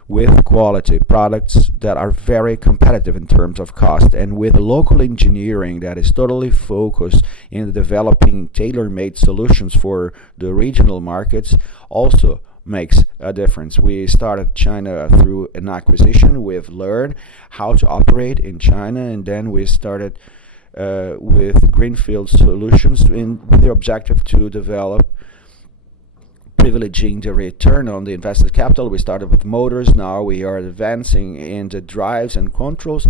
with quality, products that are very competitive in terms of cost, and with local engineering that is totally focused in developing tailor-made solutions for the regional markets, also makes a difference. We started China through an acquisition. We've learned how to operate in China, and then we started with greenfield solutions with the objective to develop, privileging the return on the invested capital. We started with motors. Now we are advancing in the drives and controls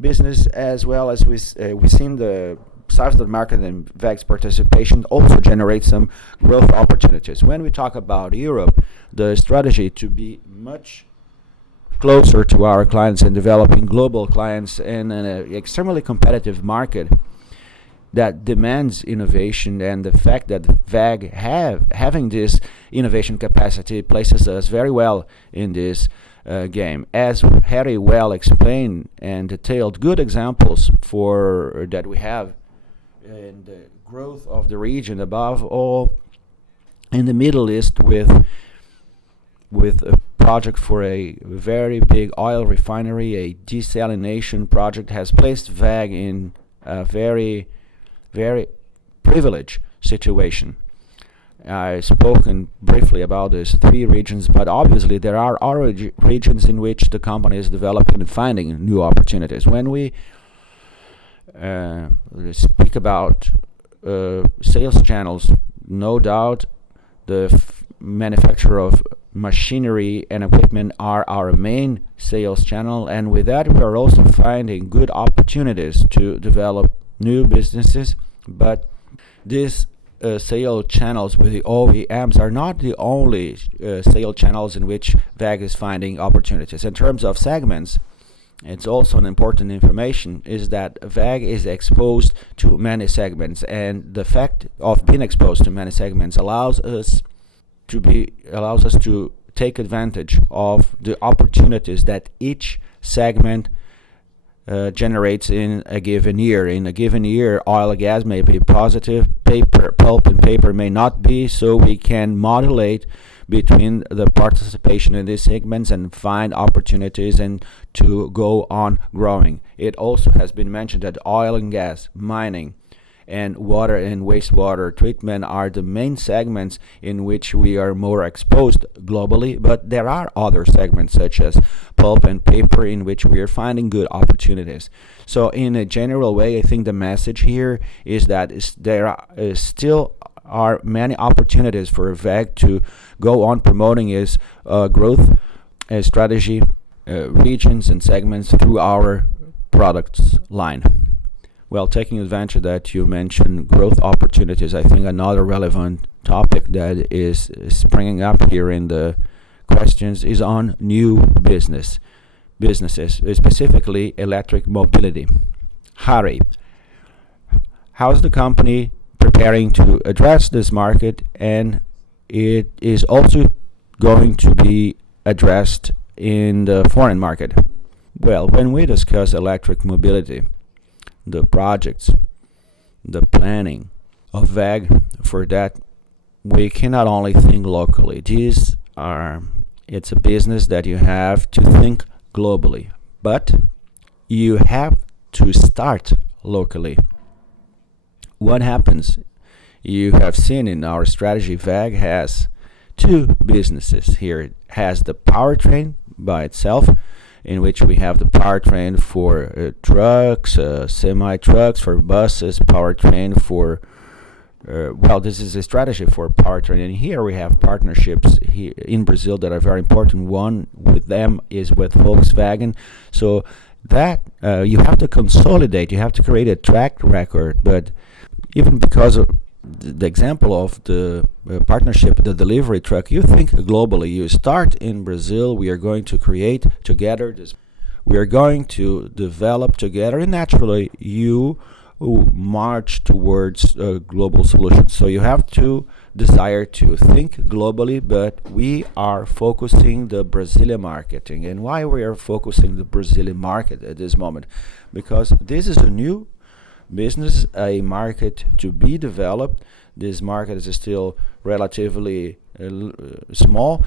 business, as well as we've seen the size of the market and WEG's participation also generates some growth opportunities. When we talk about Europe, the strategy to be much closer to our clients and developing global clients in an extremely competitive market that demands innovation, and the fact that WEG having this innovation capacity places us very well in this game. As Harry well explained and detailed, good examples for that we have in the growth of the region, above all in the Middle East, with a project for a very big oil refinery, a desalination project, has placed WEG in a very, very privileged situation. I've spoken briefly about these three regions, but obviously there are other regions in which the company is developing and finding new opportunities. When we speak about sales channels, no doubt the manufacturer of machinery and equipment are our main sales channel, and with that we are also finding good opportunities to develop new businesses. But these sales channels with the OEMs are not the only sales channels in which WEG is finding opportunities. In terms of segments, it's also an important information is that WEG is exposed to many segments, and the fact of being exposed to many segments allows us to take advantage of the opportunities that each segment generates in a given year. In a given year, oil and gas may be positive, pulp and paper may not be, so we can modulate between the participation in these segments and find opportunities and to go on growing. It also has been mentioned that oil and gas, mining, and water and wastewater treatment are the main segments in which we are more exposed globally, but there are other segments such as pulp and paper in which we are finding good opportunities. So in a general way, I think the message here is that there are, still are many opportunities for WEG to go on promoting its growth strategy, regions and segments through our products line. Well, taking advantage that you mentioned growth opportunities, I think another relevant topic that is springing up here in the questions is on new businesses, specifically electric mobility. Harry, how's the company preparing to address this market, and it is also going to be addressed in the foreign market? Well, when we discuss electric mobility, the projects, the planning of WEG for that, we cannot only think locally. It's a business that you have to think globally, but you have to start locally. What happens? You have seen in our strategy, WEG has two businesses here. It has the powertrain by itself, in which we have the powertrain for trucks, semi-trucks, for buses, powertrain for, this is a strategy for powertrain. And here we have partnerships here in Brazil that are very important. One with them is with Volkswagen. So that you have to consolidate, you have to create a track record. But even because of the example of the partnership, the delivery truck, you think globally. You start in Brazil. We are going to create together this. We are going to develop together, and naturally, you march towards global solutions. So you have to desire to think globally, but we are focusing the Brazilian marketing. And why we are focusing the Brazilian market at this moment? Because this is a new business, a market to be developed. This market is still relatively small,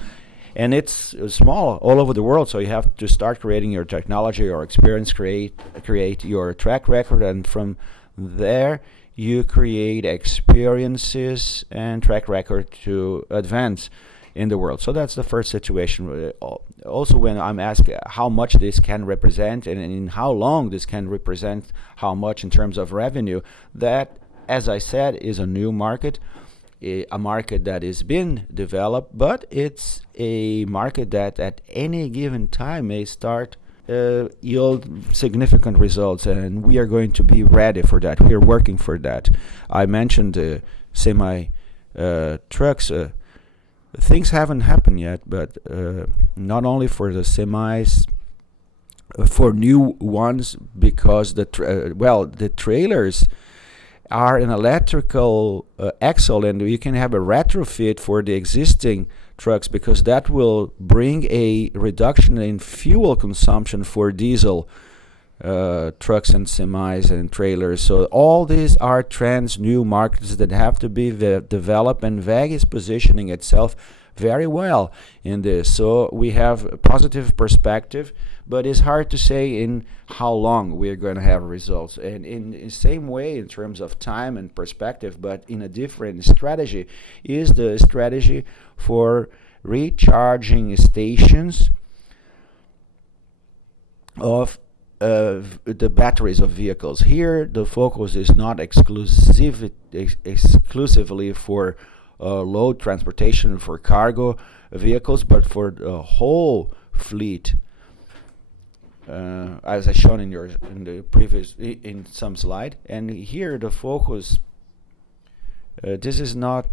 and it's small all over the world. So you have to start creating your technology or experience, create your track record, and from there you create experiences and track record to advance in the world. So that's the first situation. Also, when I'm asked how much this can represent and in how long this can represent how much in terms of revenue, that, as I said, is a new market, a market that is being developed, but it's a market that at any given time may start yield significant results, and we are going to be ready for that. We are working for that. I mentioned the semi trucks. Things haven't happened yet, but not only for the semis, for new ones, because the trailers are an electrical axle, and you can have a retrofit for the existing trucks, because that will bring a reduction in fuel consumption for diesel trucks and semis and trailers. So all these are trends, new markets that have to be developed, and WEG is positioning itself very well in this. So we have a positive perspective, but it's hard to say in how long we're going to have results. And in the same way, in terms of time and perspective, but in a different strategy, is the strategy for recharging stations of the batteries of vehicles. Here, the focus is not exclusively for load transportation for cargo vehicles, but for the whole fleet. As I shown in the previous in some slide, and here the focus. This is not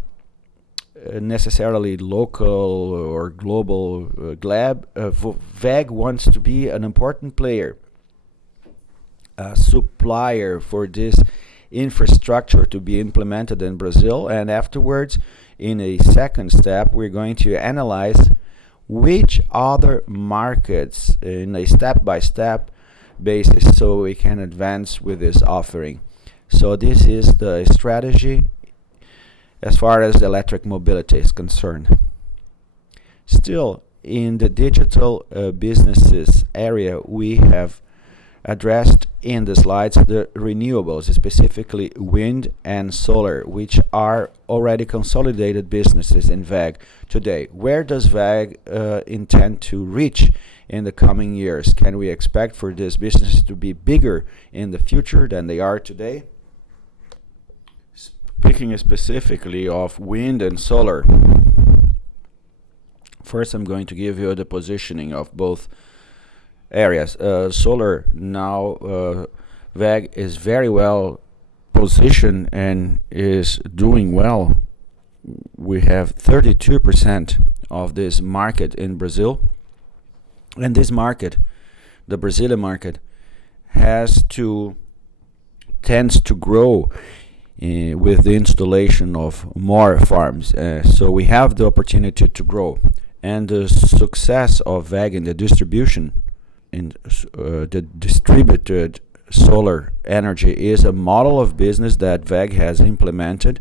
necessarily local or global. WEG wants to be an important player, a supplier for this infrastructure to be implemented in Brazil, and afterwards, in a second step, we're going to analyze which other markets in a step-by-step basis so we can advance with this offering. So this is the strategy as far as electric mobility is concerned. Still, in the digital businesses area, we have addressed in the slides the renewables, specifically wind and solar, which are already consolidated businesses in WEG today. Where does WEG intend to reach in the coming years? Can we expect for these businesses to be bigger in the future than they are today? Speaking specifically of wind and solar, first I'm going to give you the positioning of both areas. Solar now, WEG is very well positioned and is doing well. We have 32% of this market in Brazil, and this market, the Brazilian market, tends to grow with the installation of more farms. So we have the opportunity to grow, and the success of WEG in the distribution in the distributed solar energy is a model of business that WEG has implemented,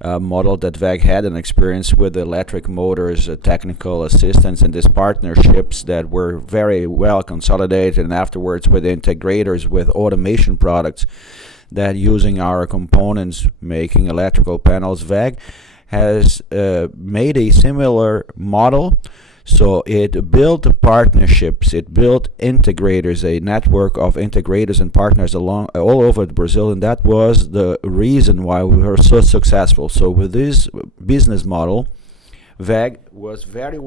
a model that WEG had an experience with electric motors, technical assistance, and these partnerships that were very well consolidated, and afterwards with integrators, with automation products that using our components making electrical panels. WEG has made a similar model. So it built partnerships, it built integrators, a network of integrators and partners all over Brazil, and that was the reason why we were so successful. So with this business model, WEG was very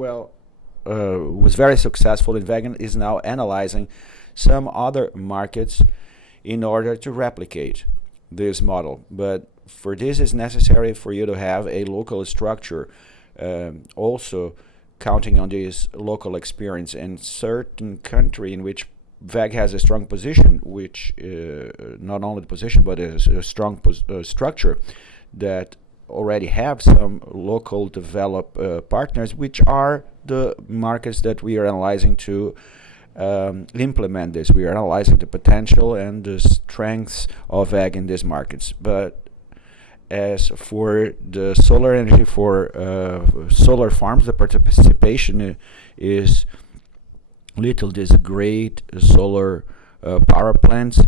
successful, and WEG is now analyzing some other markets in order to replicate this model. But for this, it's necessary for you to have a local structure, also counting on this local experience in certain country in which WEG has a strong position, which not only the position but a strong structure that already have some local developed partners, which are the markets that we are analyzing to implement this. We are analyzing the potential and the strengths of WEG in these markets. But as for the solar energy, for solar farms, the participation is little. These great solar power plants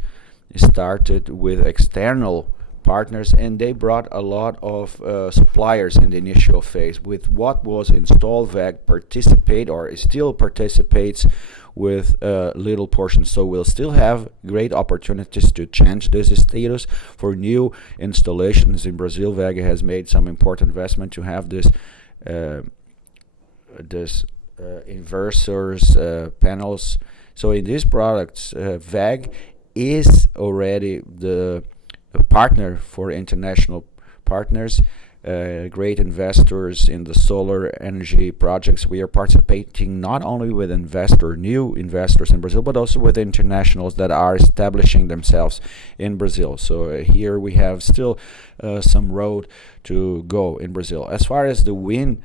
started with external partners, and they brought a lot of suppliers in the initial phase. With what was installed, WEG participate or still participates with little portions. So we'll still have great opportunities to change this status for new installations in Brazil. WEG has made some important investment to have this inverters, panels. So in these products, WEG is already the partner for international partners, great investors in the solar energy projects. We are participating not only with new investors in Brazil, but also with internationals that are establishing themselves in Brazil. So here we have still some road to go in Brazil. As far as the wind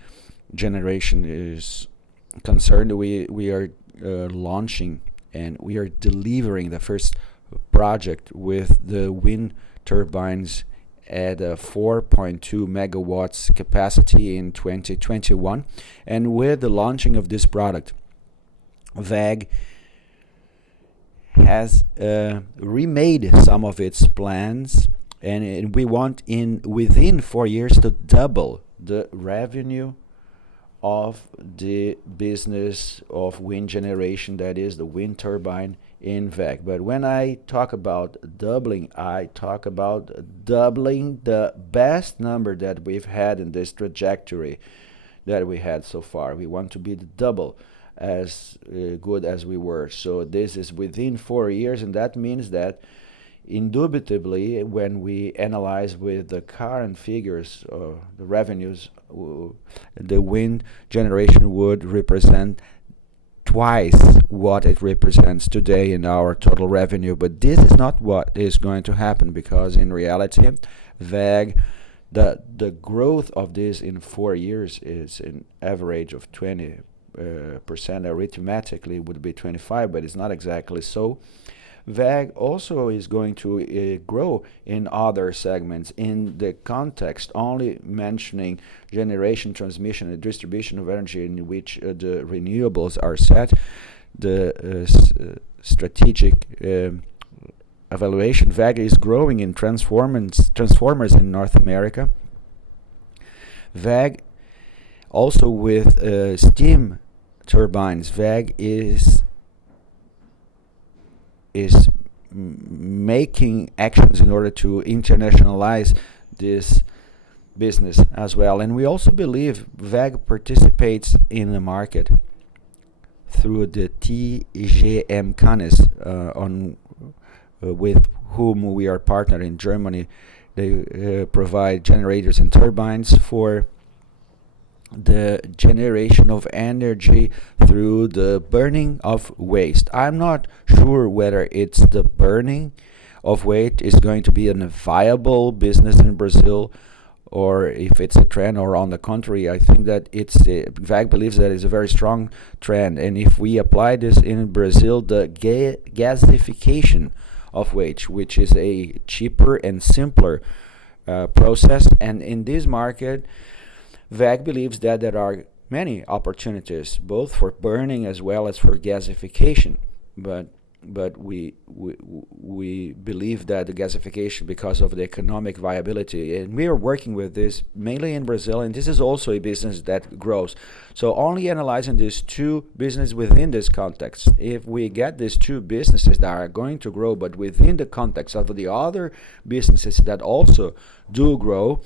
generation is concerned, we are launching and we are delivering the first project with the wind turbines at a 4.2 megawatts capacity in 2021. And with the launching of this product, WEG has remade some of its plans, and we want within 4 years to double the revenue of the business of wind generation, that is the wind turbine in WEG. But when I talk about doubling, I talk about doubling the best number that we've had in this trajectory that we had so far. We want to be the double as good as we were. So this is within 4 years, and that means that indubitably, when we analyze with the current figures, the revenues, the wind generation would represent twice what it represents today in our total revenue. But this is not what is going to happen, because in reality, WEG, the growth of this in 4 years is an average of 20%. Arithmetically would be 25, but it's not exactly so. WEG also is going to grow in other segments. In the context, only mentioning generation, transmission, and distribution of energy, in which the renewables are set, the strategic evaluation, WEG is growing in transformers in North America. WEG also with steam turbines. WEG is making actions in order to internationalize this business as well. And we also believe WEG participates in the market through the TGM Canis, with whom we are partnered in Germany. They provide generators and turbines for the generation of energy through the burning of waste. I'm not sure whether it's the burning of waste is going to be a viable business in Brazil, or if it's a trend, or on the contrary, I think that WEG believes that it's a very strong trend. And if we apply this in Brazil, the gasification of waste, which is a cheaper and simpler process, and in this market, WEG believes that there are many opportunities, both for burning as well as for gasification. But we believe that the gasification, because of the economic viability, and we are working with this mainly in Brazil, and this is also a business that grows. So only analyzing these two businesses within this context, if we get these two businesses that are going to grow, but within the context of the other businesses that also do grow,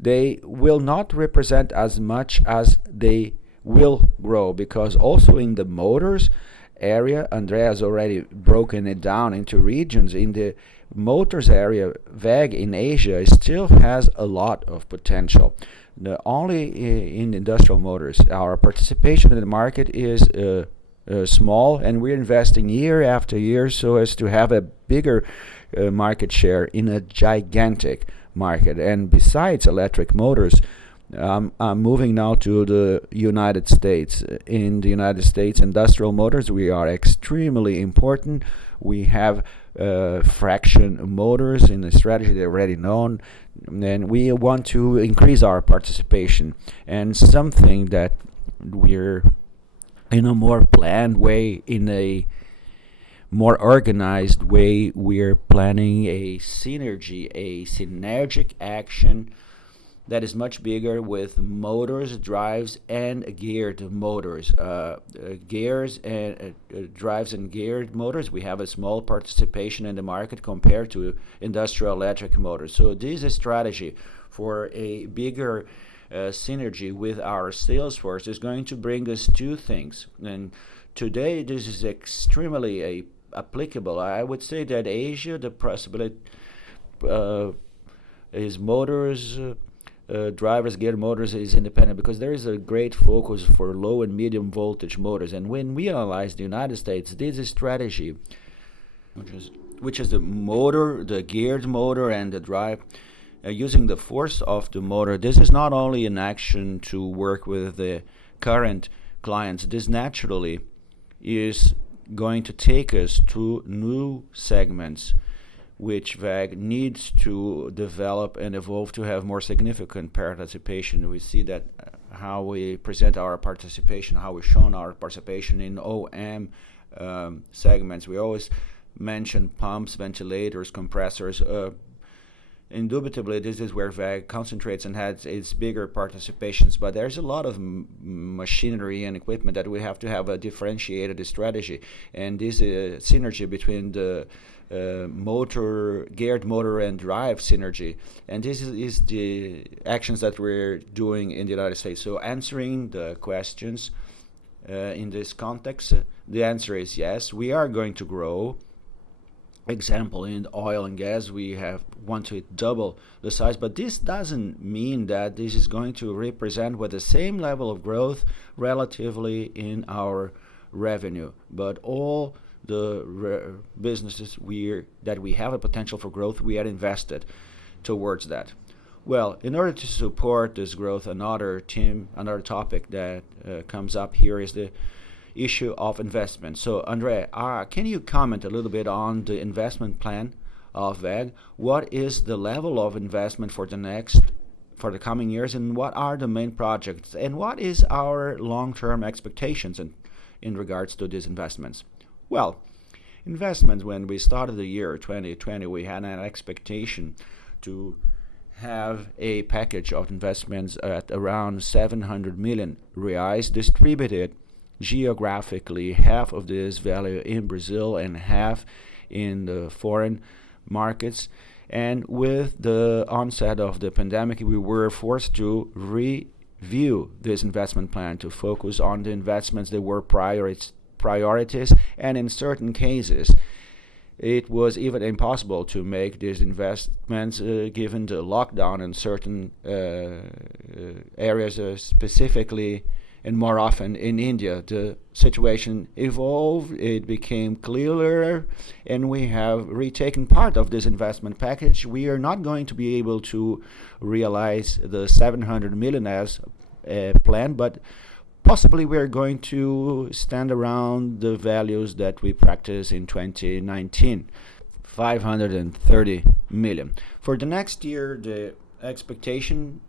they will not represent as much as they will grow, because also in the motors area, Andrea has already broken it down into regions. In the motors area, WEG in Asia still has a lot of potential. Only in industrial motors, our participation in the market is small, and we're investing year after year so as to have a bigger market share in a gigantic market. And besides electric motors, I'm moving now to the United States. In the United States, industrial motors, we are extremely important. We have fraction motors in the strategy, they're already known, and we want to increase our participation. And something that we're in a more planned way, in a more organized way, we're planning a synergic action that is much bigger, with motors, drives, and geared motors. Gears and drives and geared motors, we have a small participation in the market compared to industrial electric motors. So this is a strategy for a bigger synergy with our sales force is going to bring us two things. And today this is extremely applicable. I would say that Asia, the possibility is motors, drivers, geared motors is independent, because there is a great focus for low and medium voltage motors. And when we analyze the United States, this is strategy, which is the motor, the geared motor, and the drive, using the force of the motor. This is not only an action to work with the current clients. This naturally is going to take us to new segments, which WEG needs to develop and evolve to have more significant participation. We see that how we present our participation, how we've shown our participation in OM segments. We always mention pumps, ventilators, compressors. Indubitably, this is where WEG concentrates and has its bigger participations, but there's a lot of machinery and equipment that we have to have a differentiated strategy. And this synergy between the geared motor and drive synergy, and this is the actions that we're doing in the United States. So answering the questions in this context, the answer is yes, we are going to grow. Example, in oil and gas, we want to double the size, but this doesn't mean that this is going to represent with the same level of growth relatively in our revenue. But all the businesses that we have a potential for growth, we are invested towards that. Well, in order to support this growth, another topic that comes up here is the issue of investment. So, Andre, can you comment a little bit on the investment plan of WEG? What is the level of investment for the coming years, and what are the main projects, and what is our long-term expectations in regards to these investments? Well, investments. When we started the year 2020, we had an expectation to have a package of investments at around 700 million reais distributed geographically, half of this value in Brazil and half in the foreign markets. And with the onset of the pandemic, we were forced to review this investment plan to focus on the investments that were priorities, and in certain cases it was even impossible to make these investments given the lockdown in certain areas, specifically and more often in India. The situation evolved, it became clearer, and we have retaken part of this investment package. We are not going to be able to realize the 700 million as planned, but possibly we are going to stand around the values that we practiced in 2019, 530 million. For the next year, the expectation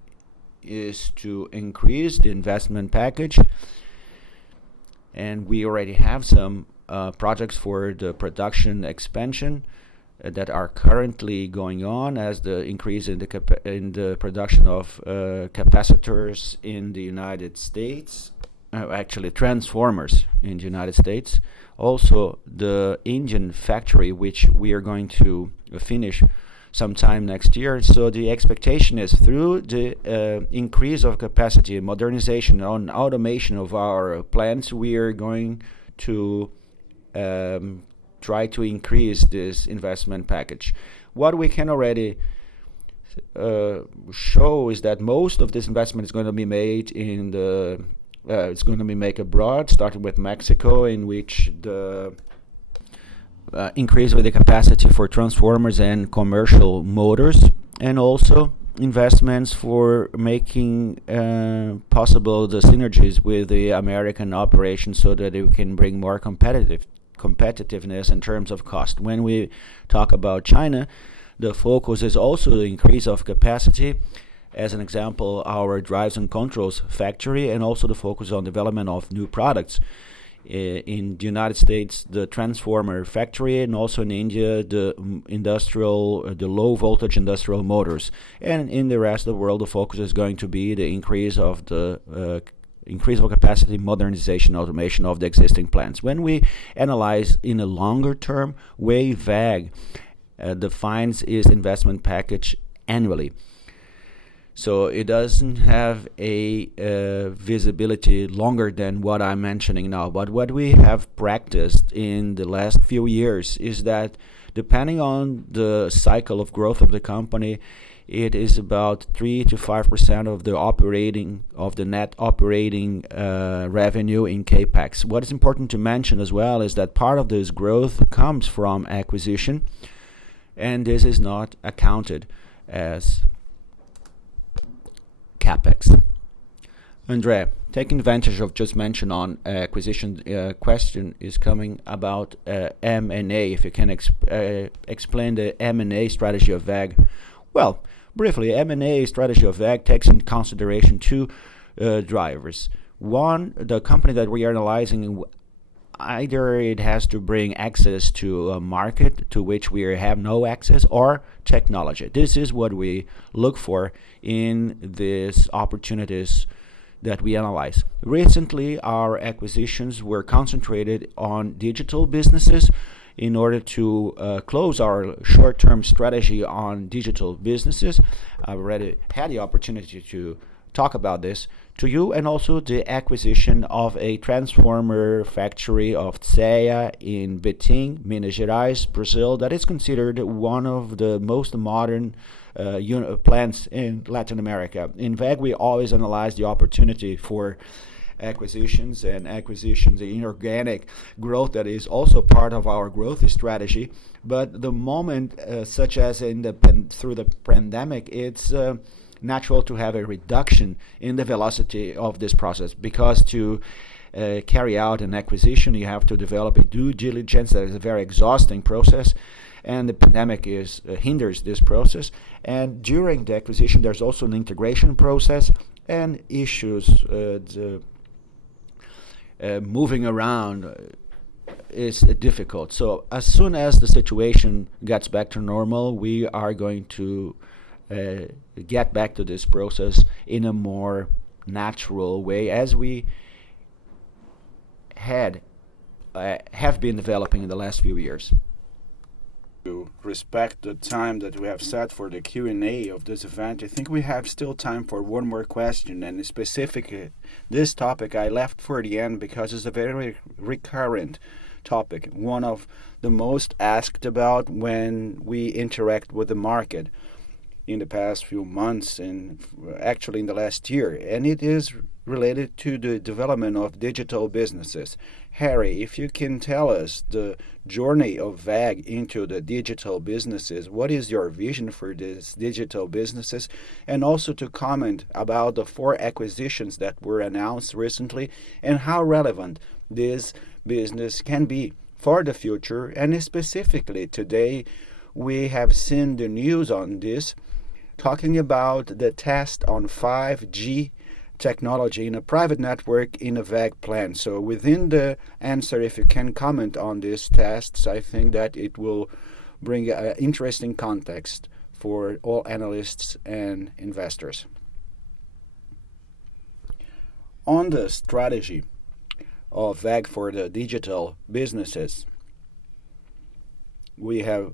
is to increase the investment package, and we already have some projects for the production expansion that are currently going on, as the increase in the production of capacitors in the United States, actually transformers in the United States. Also the engine factory, which we are going to finish sometime next year. So the expectation is through the increase of capacity, modernization, and automation of our plants, we are going to try to increase this investment package. What we can already show is that most of this investment is going to be made in the it's going to be made abroad, starting with Mexico, in which the increase with the capacity for transformers and commercial motors, and also investments for making possible the synergies with the American operations, so that it can bring more competitiveness in terms of cost. When we talk about China, the focus is also the increase of capacity. As an example, our drives and controls factory, and also the focus on development of new products. In the United States, the transformer factory, and also in India, the low voltage industrial motors. And in the rest of the world, the focus is going to be the increase of capacity, modernization, automation of the existing plants. When we analyze in a longer term, WEG defines its investment package annually. So it doesn't have a visibility longer than what I'm mentioning now. But what we have practiced in the last few years is that, depending on the cycle of growth of the company, it is about 3 to 5% of the net operating revenue in capex. What is important to mention as well is that part of this growth comes from acquisition, and this is not accounted as capex. Andre, taking advantage of just mention on acquisition, question is coming about M&A. If you can explain the M&A strategy of WEG. Well, briefly, M&A strategy of WEG takes into consideration two drivers. One, the company that we are analyzing, either it has to bring access to a market to which we have no access, or technology. This is what we look for in these opportunities that we analyze. Recently, our acquisitions were concentrated on digital businesses in order to close our short-term strategy on digital businesses. I've already had the opportunity to talk about this to you, and also the acquisition of a transformer factory of CEA in Betim, Minas Gerais, Brazil, that is considered one of the most modern plants in Latin America. In WEG, we always analyze the opportunity for acquisitions, and the inorganic growth that is also part of our growth strategy. But the moment, such as through the pandemic, it's natural to have a reduction in the velocity of this process, because to carry out an acquisition, you have to develop a due diligence that is a very exhausting process, and the pandemic hinders this process. And during the acquisition, there's also an integration process and issues moving around is difficult. So as soon as the situation gets back to normal, we are going to get back to this process in a more natural way, as we have been developing in the last few years. To respect the time that we have set for the Q&A of this event, I think we have still time for one more question, and specifically this topic I left for the end because it's a very recurrent topic, one of the most asked about when we interact with the market in the past few months and actually in the last year, and it is related to the development of digital businesses. Harry, if you can tell us the journey of WEG into the digital businesses, what is your vision for these digital businesses, and also to comment about the 4 acquisitions that were announced recently and how relevant this business can be for the future. And specifically today we have seen the news on this, talking about the test on 5G technology in a private network in a WEG plant. So within the answer, if you can comment on these tests, I think that it will bring an interesting context for all analysts and investors. On the strategy of WEG for the digital businesses, we have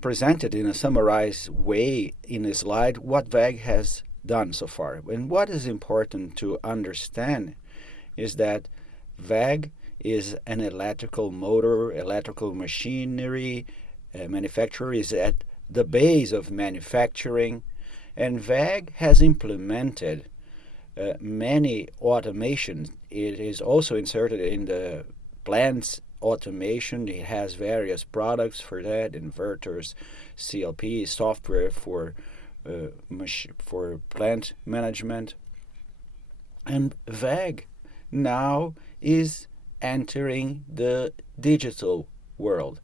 presented in a summarized way in a slide what WEG has done so far. And what is important to understand is that WEG is an electrical motor, electrical machinery manufacturer, is at the base of manufacturing, and WEG has implemented many automations. It is also inserted in the plant's automation. It has various products for that, inverters, CLP, software for plant management. And WEG now is entering the digital world.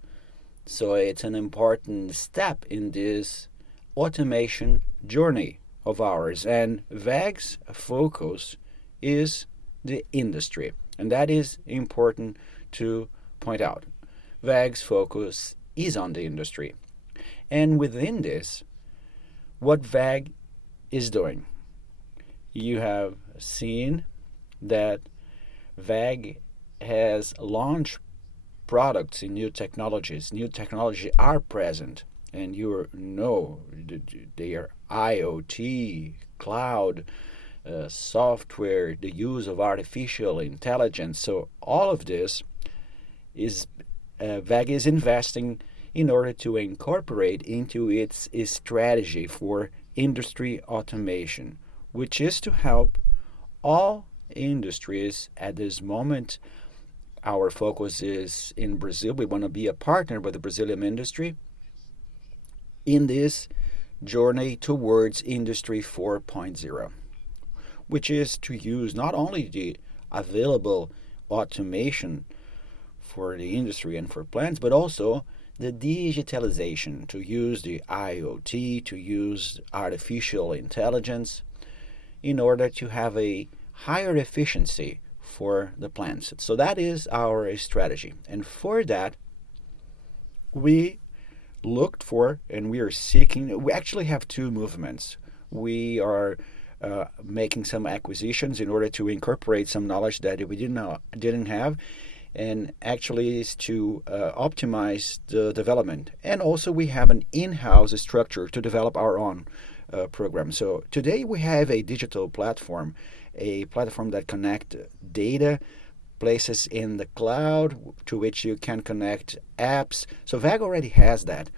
So it's an important step in this automation journey of ours. And WEG's focus is the industry. And that is important to point out. WEG's focus is on the industry. And within this, what WEG is doing. You have seen that WEG has launched products in new technologies. New technologies are present, and you know they are IoT, cloud, software, the use of artificial intelligence. So all of this is WEG is investing in order to incorporate into its strategy for industry automation, which is to help all industries at this moment. Our focus is in Brazil. We want to be a partner with the Brazilian industry in this journey towards Industry 4.0, which is to use not only the available automation for the industry and for plants, but also the digitalization, to use the IoT, to use artificial intelligence in order to have a higher efficiency for the plants. So that is our strategy. And for that, we looked for and we are seeking, we actually have 2 movements. We are making some acquisitions in order to incorporate some knowledge that we didn't have, and actually is to optimize the development. And also we have an in-house structure to develop our own program. So today we have a digital platform, a platform that connects data, places in the cloud to which you can connect apps. So WEG already has that,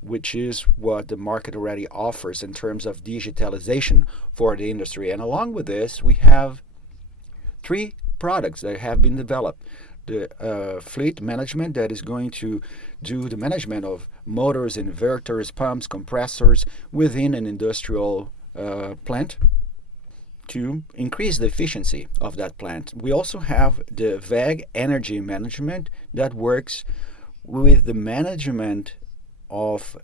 which is what the market already offers in terms of digitalization for the industry. And along with this, we have 3 products that have been developed. The fleet management that is going to do the management of motors, inverters, pumps, compressors within an industrial plant to increase the efficiency of that plant. We also have the WEG energy management that works with the management of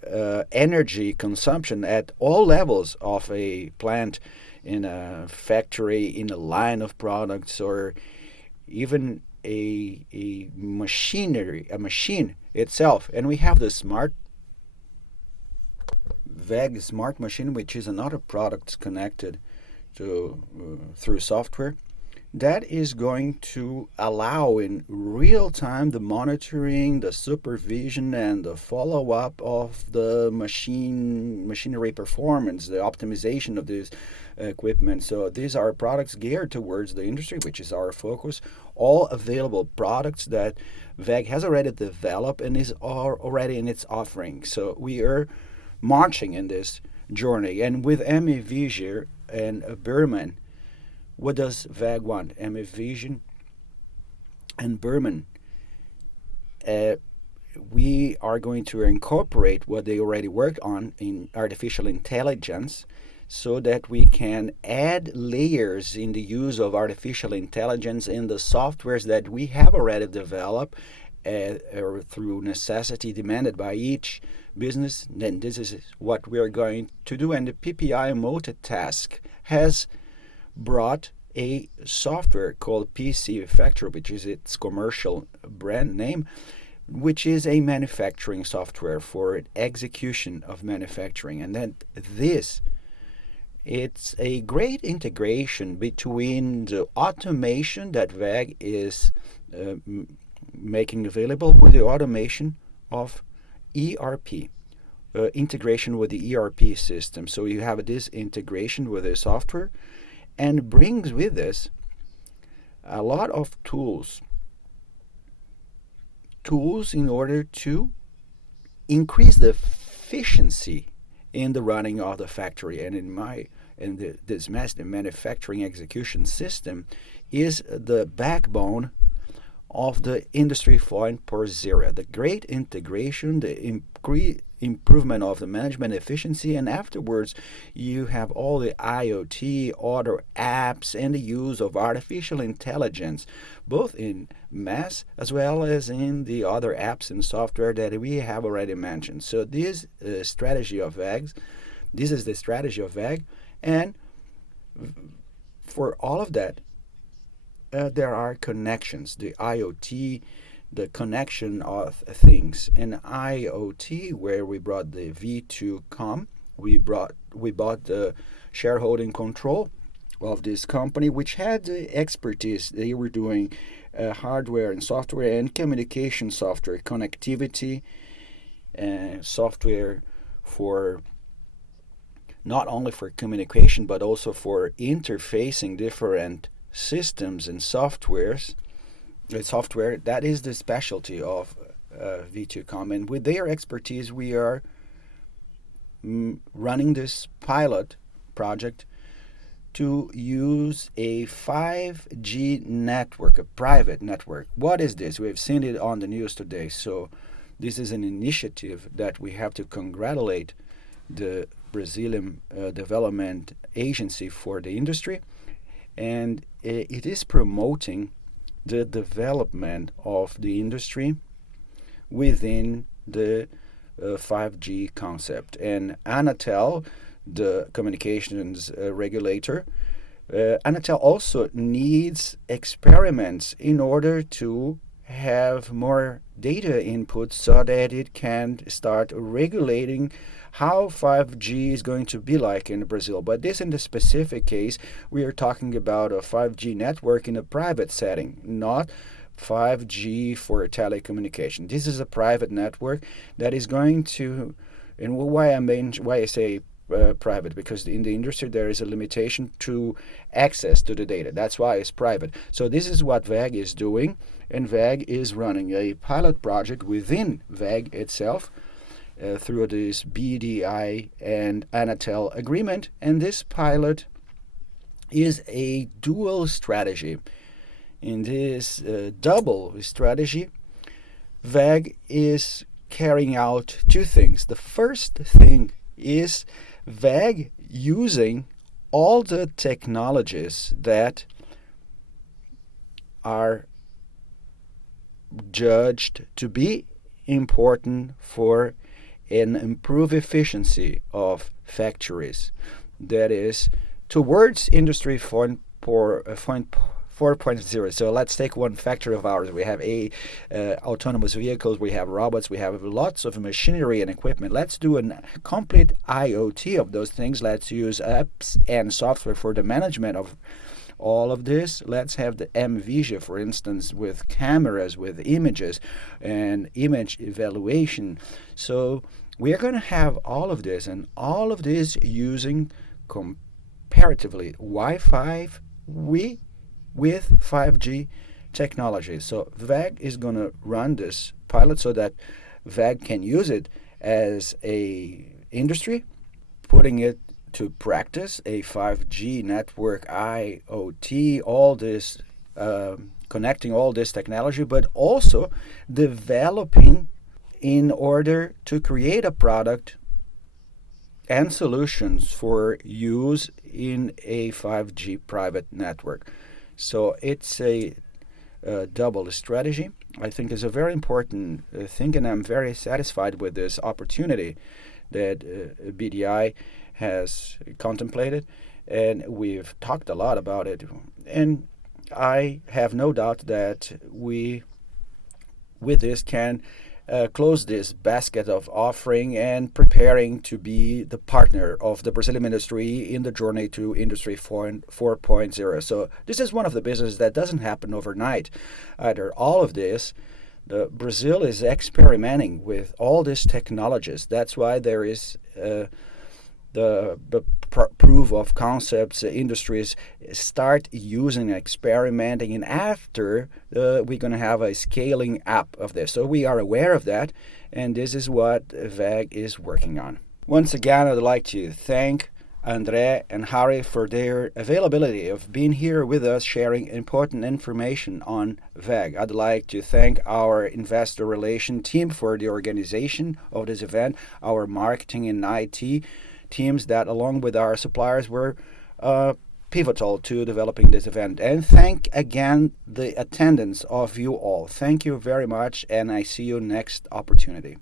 energy consumption at all levels of a plant, in a factory, in a line of products, or even a machine itself, and we have the WEG Smart Machine, which is another product connected to through software that is going to allow in real time the monitoring, the supervision, and the follow-up of the machinery performance, the optimization of this equipment. So these are products geared towards the industry, which is our focus. All available products that WEG has already developed and are already in its offering. So we are marching in this journey. And with ME Vision and Berman, what does WEG want? ME Vision and Berman, we are going to incorporate what they already worked on in artificial intelligence, so that we can add layers in the use of artificial intelligence in the softwares that we have already developed or through necessity demanded by each business. Then this is what we are going to do. And the PPI Multitask has brought a software called PC Factory, which is its commercial brand name, which is a manufacturing software for execution of manufacturing. And then it's a great integration between the automation that WEG is making available with the automation of ERP, integration with the ERP system. So you have this integration with the software, and brings with this a lot of tools in order to increase the efficiency in the running of the factory. And this master manufacturing execution system is the backbone of the Industry 4.0, the great integration, the improvement of the management efficiency, and afterwards you have all the IoT, other apps, and the use of artificial intelligence, both in mass as well as in the other apps and software that we have already mentioned. So this strategy of WEG, this is the strategy of WEG, and for all of that, there are connections, the IoT, the connection of things. And IoT, where we brought the V2Com, we bought the shareholding control of this company, which had the expertise. They were doing hardware and software and communication software, connectivity, software for not only for communication but also for interfacing different systems and softwares. Software, that is the specialty of V2Com, and with their expertise we are running this pilot project to use a 5G network, a private network. What is this? We've seen it on the news today. So this is an initiative that we have to congratulate the Brazilian Development Agency for the industry, and it is promoting the development of the industry within the 5G concept. And Anatel, the communications regulator, Anatel also needs experiments in order to have more data input so that it can start regulating how 5G is going to be like in Brazil. But this, in the specific case, we are talking about a 5G network in a private setting, not 5G for telecommunication. This is a private network that is going to, and why I say private, because in the industry there is a limitation to access to the data. That's why it's private. So this is what WEG is doing, and WEG is running a pilot project within WEG itself through this BDI and Anatel agreement. And this pilot is a dual strategy. In this double strategy, WEG is carrying out two things. The first thing is WEG using all the technologies that are judged to be important for an improved efficiency of factories. That is, towards Industry 4.0, 4.0. So let's take one factory of ours. We have autonomous vehicles, we have robots, we have lots of machinery and equipment. Let's do a complete IoT of those things. Let's use apps and software for the management of all of this. Let's have the MVision, for instance, with cameras, with images and image evaluation. So we are going to have all of this, and all of this using comparatively Wi-Fi with 5G technology. So WEG is going to run this pilot so that WEG can use it as a industry, putting it to practice, a 5G network, IoT, all this, connecting all this technology, but also developing in order to create a product and solutions for use in a 5G private network. So it's a double strategy. I think it's a very important thing, and I'm very satisfied with this opportunity that BDI has contemplated, and we've talked a lot about it. And I have no doubt that we, with this, can close this basket of offering and preparing to be the partner of the Brazilian industry in the journey to Industry 4.0. So this is one of the businesses that doesn't happen overnight either. All of this, Brazil is experimenting with all these technologies. That's why there is the proof of concepts. Industries start using, experimenting, and after we're going to have a scaling up of this. So we are aware of that, and this is what WEG is working on. Once again, I'd like to thank André and Harry for their availability of being here with us, sharing important information on WEG. I'd like to thank our investor relation team for the organization of this event, our marketing and IT teams that, along with our suppliers, were pivotal to developing this event. And thank again the attendance of you all. Thank you very much, and I see you next opportunity.